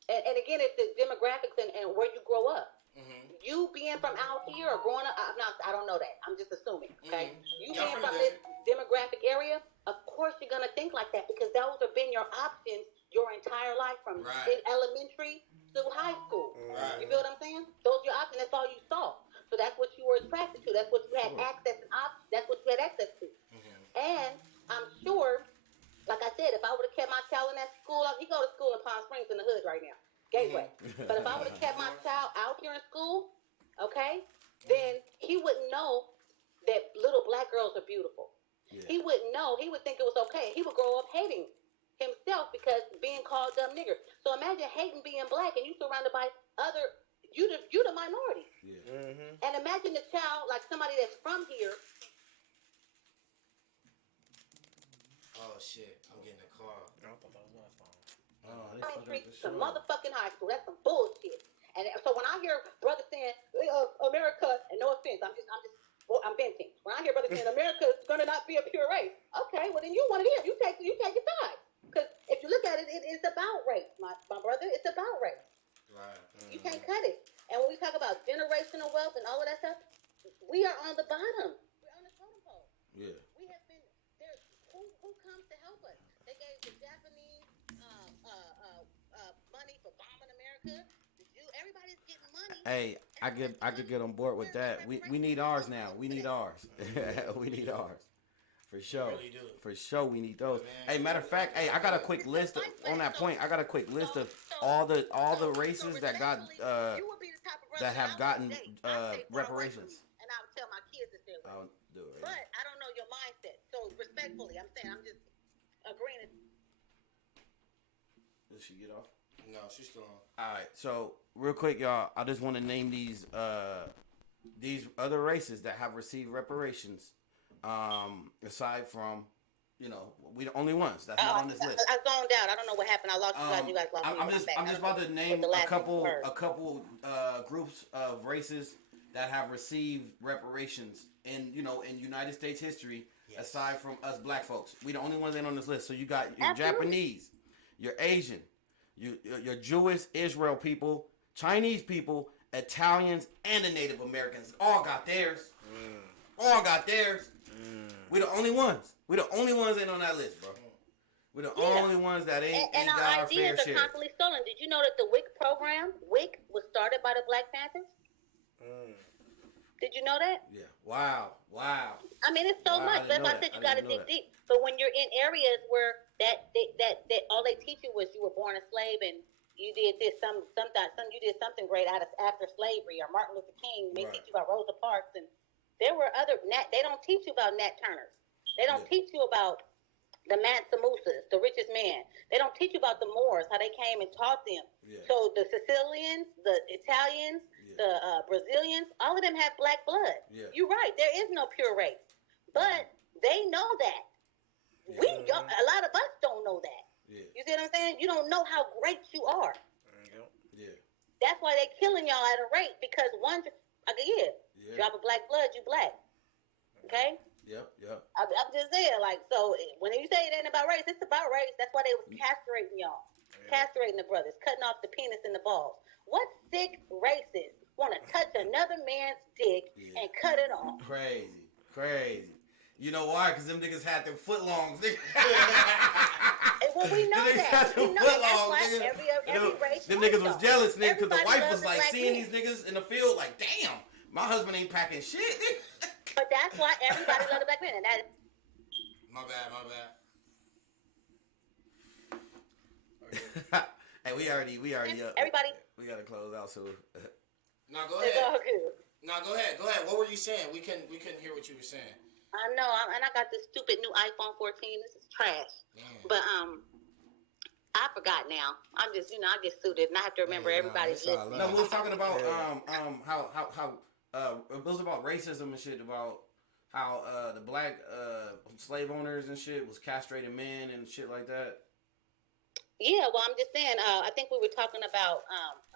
and again, it's the demographics and where you grow up. Mm-hmm. You being from out here or growing up, I don't know that. I'm just assuming, okay? Mm-hmm. You being from this demographic area, of course you're going to think like that because those have been your options your entire life from elementary to high school. Right. You feel what I'm saying? Those are your options. That's all you saw. So that's what you were attracted to. That's what you had access and that's what you had access to. Mm-hmm. And I'm sure, like I said, if I would have kept my child in that school, he go to school in Palm Springs in the hood right now, Gateway. Mm-hmm. But if I would have kept my child out here in school, okay, then he wouldn't know that little black girls are beautiful. Yeah. He wouldn't know. He would think it was okay. He would grow up hating himself because being called dumb nigger. So imagine hating being black and you surrounded by other, you the minority. Yeah. Mm-hmm. And imagine the child, like somebody that's from here. Oh shit, I'm getting a call. I thought that was my phone. Some motherfucking high school. That's some bullshit. And so when I hear brothers saying America, and no offense, I'm venting. When I hear brothers saying America is gonna not be a pure race, okay, well then you one of them. You take a side. Because if you look at it, it is about race, my brother. It's about race. Right. Mm-hmm. You can't cut it. And when we talk about generational wealth and all of that stuff, we are on the bottom. We're on the totem pole. Yeah. We have been there. Who comes to help us? They gave the Japanese money for bombing America. The Jew, everybody's Hey, I could get on board with that. We need ours now. We need ours. We need ours. For sure. We really do. For sure, we need those. Hey, matter of fact, hey, I got a quick list on that point. I got a quick list of all the races that got that have gotten reparations. And I would tell my kids to stay away. I'll do it. But I don't know your mindset. So respectfully, I'm saying I'm just agreeing. Did she get off? No, she's still on. All right, so real quick, y'all, I just want to name these other races that have received reparations. Aside from, we the only ones that's not on this list. I zoned out. I don't know what happened. I lost you guys. You guys lost me. I'm just about to name a couple groups of races that have received reparations in United States history. Yes. Aside from us black folks, we the only ones in on this list. So you got your Japanese, your Asian, your Jewish Israel people, Chinese people, Italians, and the Native Americans all got theirs. All got theirs. We the only ones. We the only ones in on that list, bro. We the only ones that ain't got our fair share. And our ideas are constantly stolen. Did you know that the WIC program, was started by the Black Panthers? Did you know that? Yeah. Wow. I mean, it's so much. That's why I said you got to dig deep. But when you're in areas where that all they teach you was you were born a slave and you did this you did something great after slavery, or Martin Luther King may teach you about Rosa Parks, and there were other they don't teach you about Nat Turners. They don't teach you about the Mansa Musas, the richest man. They don't teach you about the Moors, how they came and taught them. Yeah. So the Sicilians, the Italians, the Brazilians, all of them have black blood. Yeah. You're right. There is no pure race. But they know that. Yeah. A lot of us don't know that. Yeah. You see what I'm saying? You don't know how great you are. Yeah. That's why they're killing y'all at a rate, because drop of black blood, you black. Okay? Yep. I'm just saying, so when you say it ain't about race, it's about race. That's why they was castrating y'all. Castrating the brothers, cutting off the penis and the balls. What sick racist want to touch another man's dick and cut it off? Crazy. You know why? Because them niggas had them footlongs. Well, we know that. We know that's why every race. Them niggas was jealous, nigga, because the wife was like seeing these niggas in the field, like, damn, my husband ain't packing shit. But that's why everybody loves the black men, and that. My bad. Hey, we already. Everybody. We gotta close out, so. No, go ahead. It's all good. No, go ahead. What were you saying? We couldn't hear what you were saying. I know, and I got this stupid new iPhone 14. This is trash. Damn. But I forgot now. I'm just, I get suited, and I have to remember everybody's list. No, we was talking about how it was about racism and shit, about how the black slave owners and shit was castrating men and shit like that. Yeah, well, I'm just saying, I think we were talking about,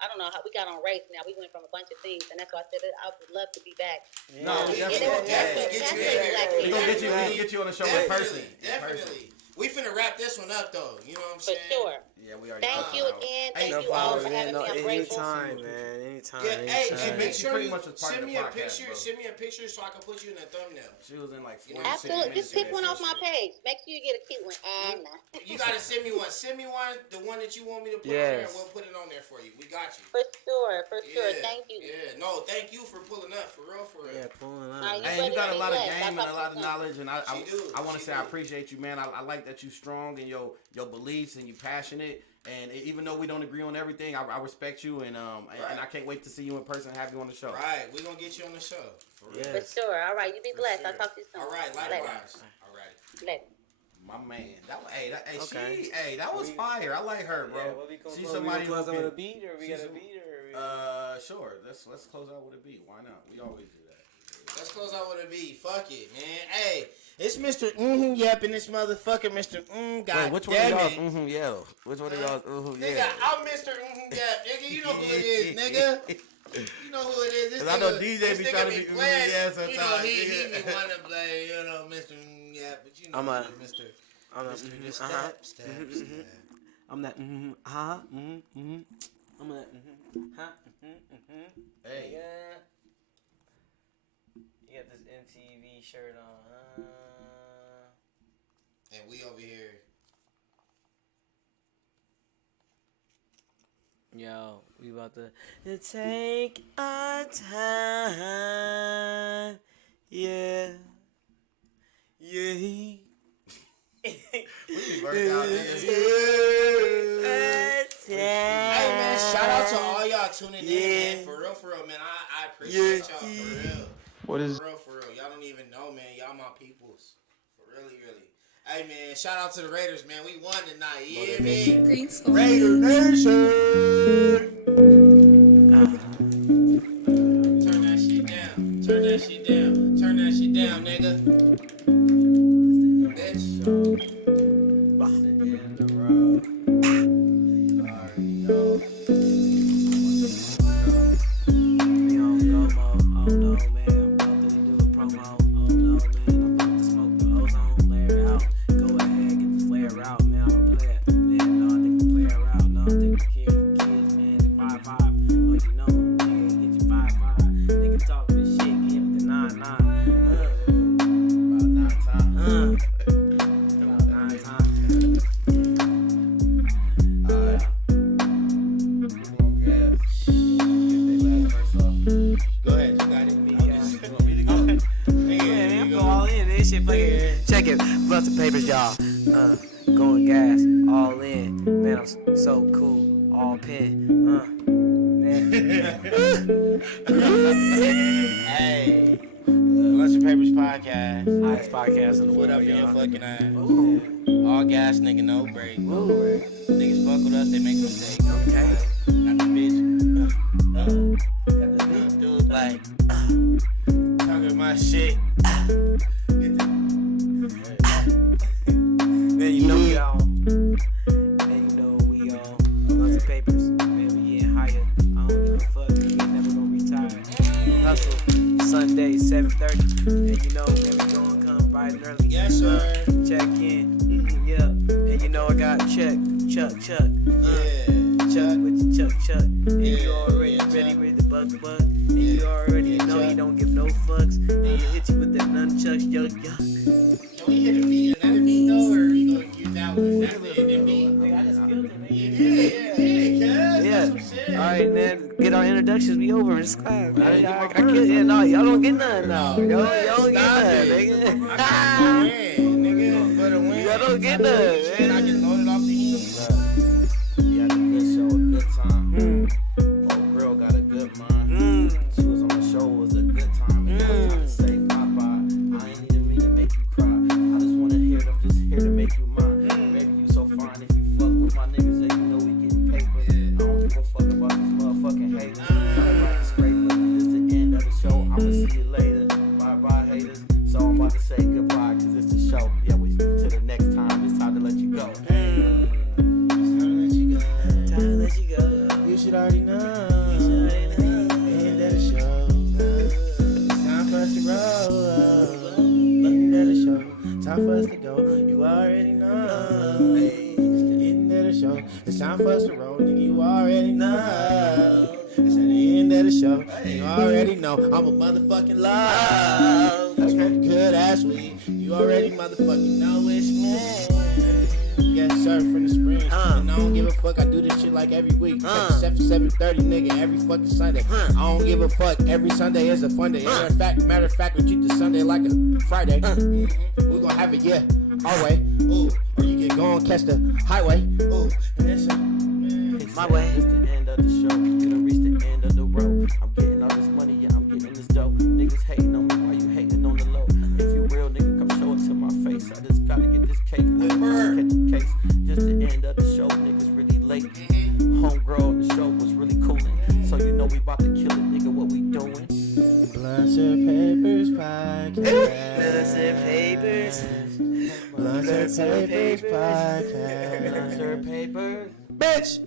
I don't know how we got on race now. We went from a bunch of things, and that's why I said I would love to be back. Yeah. No, we definitely get you in here. We're going to get you on the show in person. Definitely. We finna wrap this one up, though. You know what I'm saying? For sure. Yeah, we already. Thank you again. Thank you all for having me. I'm grateful. Anytime, man. Anytime. Yeah, hey, make sure you send me a picture. Send me a picture so I can put you in the thumbnail. She was in like 40 Absolutely. Just pick one off my page. Make sure you get a cute one. You gotta send me one. Send me one, the one that you want me to put on there, and we'll put it on there for you. We got you. For sure. Thank you. Yeah, no, thank you for pulling up. For real. Yeah, pulling up. And you got a lot of game and a lot of knowledge, and I want to say I appreciate you, man. I like that you strong in your beliefs and you passionate. And even though we don't agree on everything, I respect you, and and I can't wait to see you in person and have you on the show. Right, we're gonna get you on the show. For real. For sure. All right, you be blessed. Sure. I'll talk to you soon. All right, likewise. All right. Later. My man, that was fire. I like her, bro. Yeah, she's somebody who close out with a beat, or we got a beat, or sure. Let's close out with a beat. Why not? We always do that. Let's close out with a beat. Fuck it, man. Hey. It's Mr. Yep and this motherfucker Mr. God. Wait, which one of y'all yell? Which one of y'all Nigga, yell? I'm Mr. Yep. Nigga, you know who it is, nigga. You know who it is. This nigga, I know DJ be trying to be yeah sometimes. You know, he be wanting to play, Mr. Yep, but you know Mr. Step. I'm that I'm that Hey. Yeah. You got this MTV shirt on, And we over here. Yo, we about to take our time. Yeah. Yeah. We be burnt out, nigga. Hey man, shout out to all y'all tuning in, man. For real, man. I appreciate y'all for real. What is? For real. Y'all don't even know, man. Y'all my peoples. For really. Hey man, shout out to the Raiders, man. We won tonight. You hear me? Raider Nation. Turn that shit down. Turn that shit down, nigga. Bitch. Check it, busted papers, y'all. Going gas, all in. Man, I'm so cool, all pin. Man. Hey, Lunch Papers Podcast. Highest podcast in the Foot world, up in your y'all. fucking ass. All gas, nigga, no break. Niggas fuck with us, they make mistakes. Okay. Got the bitch. Got the dude like talking my shit. Man, you know we all. Lots of papers. Man, we getting higher. I don't give a fuck. We ain't never gonna retire. Hustle. Sunday, 7:30. And you know, man, we gonna come bright and early. Yes, sir. Check in. Yeah. And you know I got Chuck. Yeah. Chuck with your Chuck. And Yeah, you already yeah, ready Chuck. with the buck. And you already know Chuck. you don't give no fucks. And you hit you with that nunchucks. Yo. Can we hit a beat, another beat though, or are we gonna use that one? That's the ending beat. I just killed it, nigga. You did, cuz. Yeah. That's some shit. All right, man. Get our introductions. We over. It's class. I didn't get my I first. killed. Yeah, no, y'all don't get none now. Y'all don't get Stop none, it. nigga. I win, nigga, for the win. Y'all don't get none, And I man. get loaded off the end. We had a good show, a good time. Old girl got a good mind. She was on the show, it was a good time. And now it's time to say bye-bye. I ain't even mean to make you cry. I just want to hear them, just here to make you mine. Baby, you so fine. If you fuck with my niggas, then you know we getting paper. I don't give a fuck about these motherfucking haters. Everybody scraper. This is the end of the show. I'ma see you later. Bye-bye, haters. So I'm about to say goodbye, cause it's the show. Yeah, we to the next time. It's time to let you go. Time to let you go. You should already know. End of the show. It's time for us to roll. End of the show. Time for us to go. You already know. It's the end of the show. It's time for us to roll, nigga. You already know. It's at the end of the show. And you already know I'm a motherfucking love. I smoke good ass weed. You already motherfucking know it's me. Yes, sir, from the spring. And I don't give a fuck, I do this shit like every week. 7:30, nigga, every fucking Sunday. I don't give a fuck, every Sunday is a fun day. Matter of fact, we treat the Sunday like a Friday. We're gonna have it, yeah, our way. Ooh, or you can go and catch the highway. Ooh, it's My way. It's the end of the show. You done reached the end of the road. I'm getting all this money, yeah, I'm getting this dough. Niggas hating on me, why you hating on the low? If you real, nigga, come show it to my face. I just gotta get this cake. I just gotta catch a case. Just the end of the show, niggas really late. Homegirl, the show was really coolin'. So you know we about to kill it, nigga, what we doing? Blunts and Papers podcast. Blunts and Papers. Blunts and Papers podcast. Answer papers. Bitch!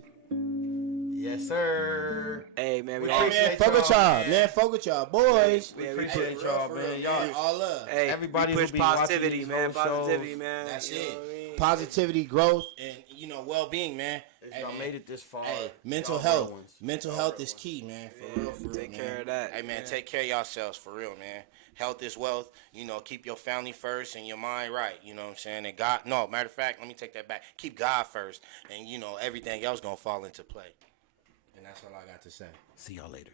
Yes, sir. Hey, man, we Hey, all. man, fuck with y'all. Man, fuck with y'all, boys. Man, we Appreciate push, y'all, man. Y'all, All love. hey, everybody we push who be watching positivity, these man. whole Positivity, shows. man. That's You know it. what I mean? Positivity, growth, and well-being, man. if Hey, y'all man. made it this far. Hey, mental y'all health. real ones. Mental health is key, man. For real, Take man. care of that. Hey, man, take care of yourselves, for real, man. Health is wealth. You know, keep your family first and your mind right. You know what I'm saying? And God, no, matter of fact, let me take that back. Keep God first, and, you know, everything else gonna fall into play. And that's all I got to say. See y'all later.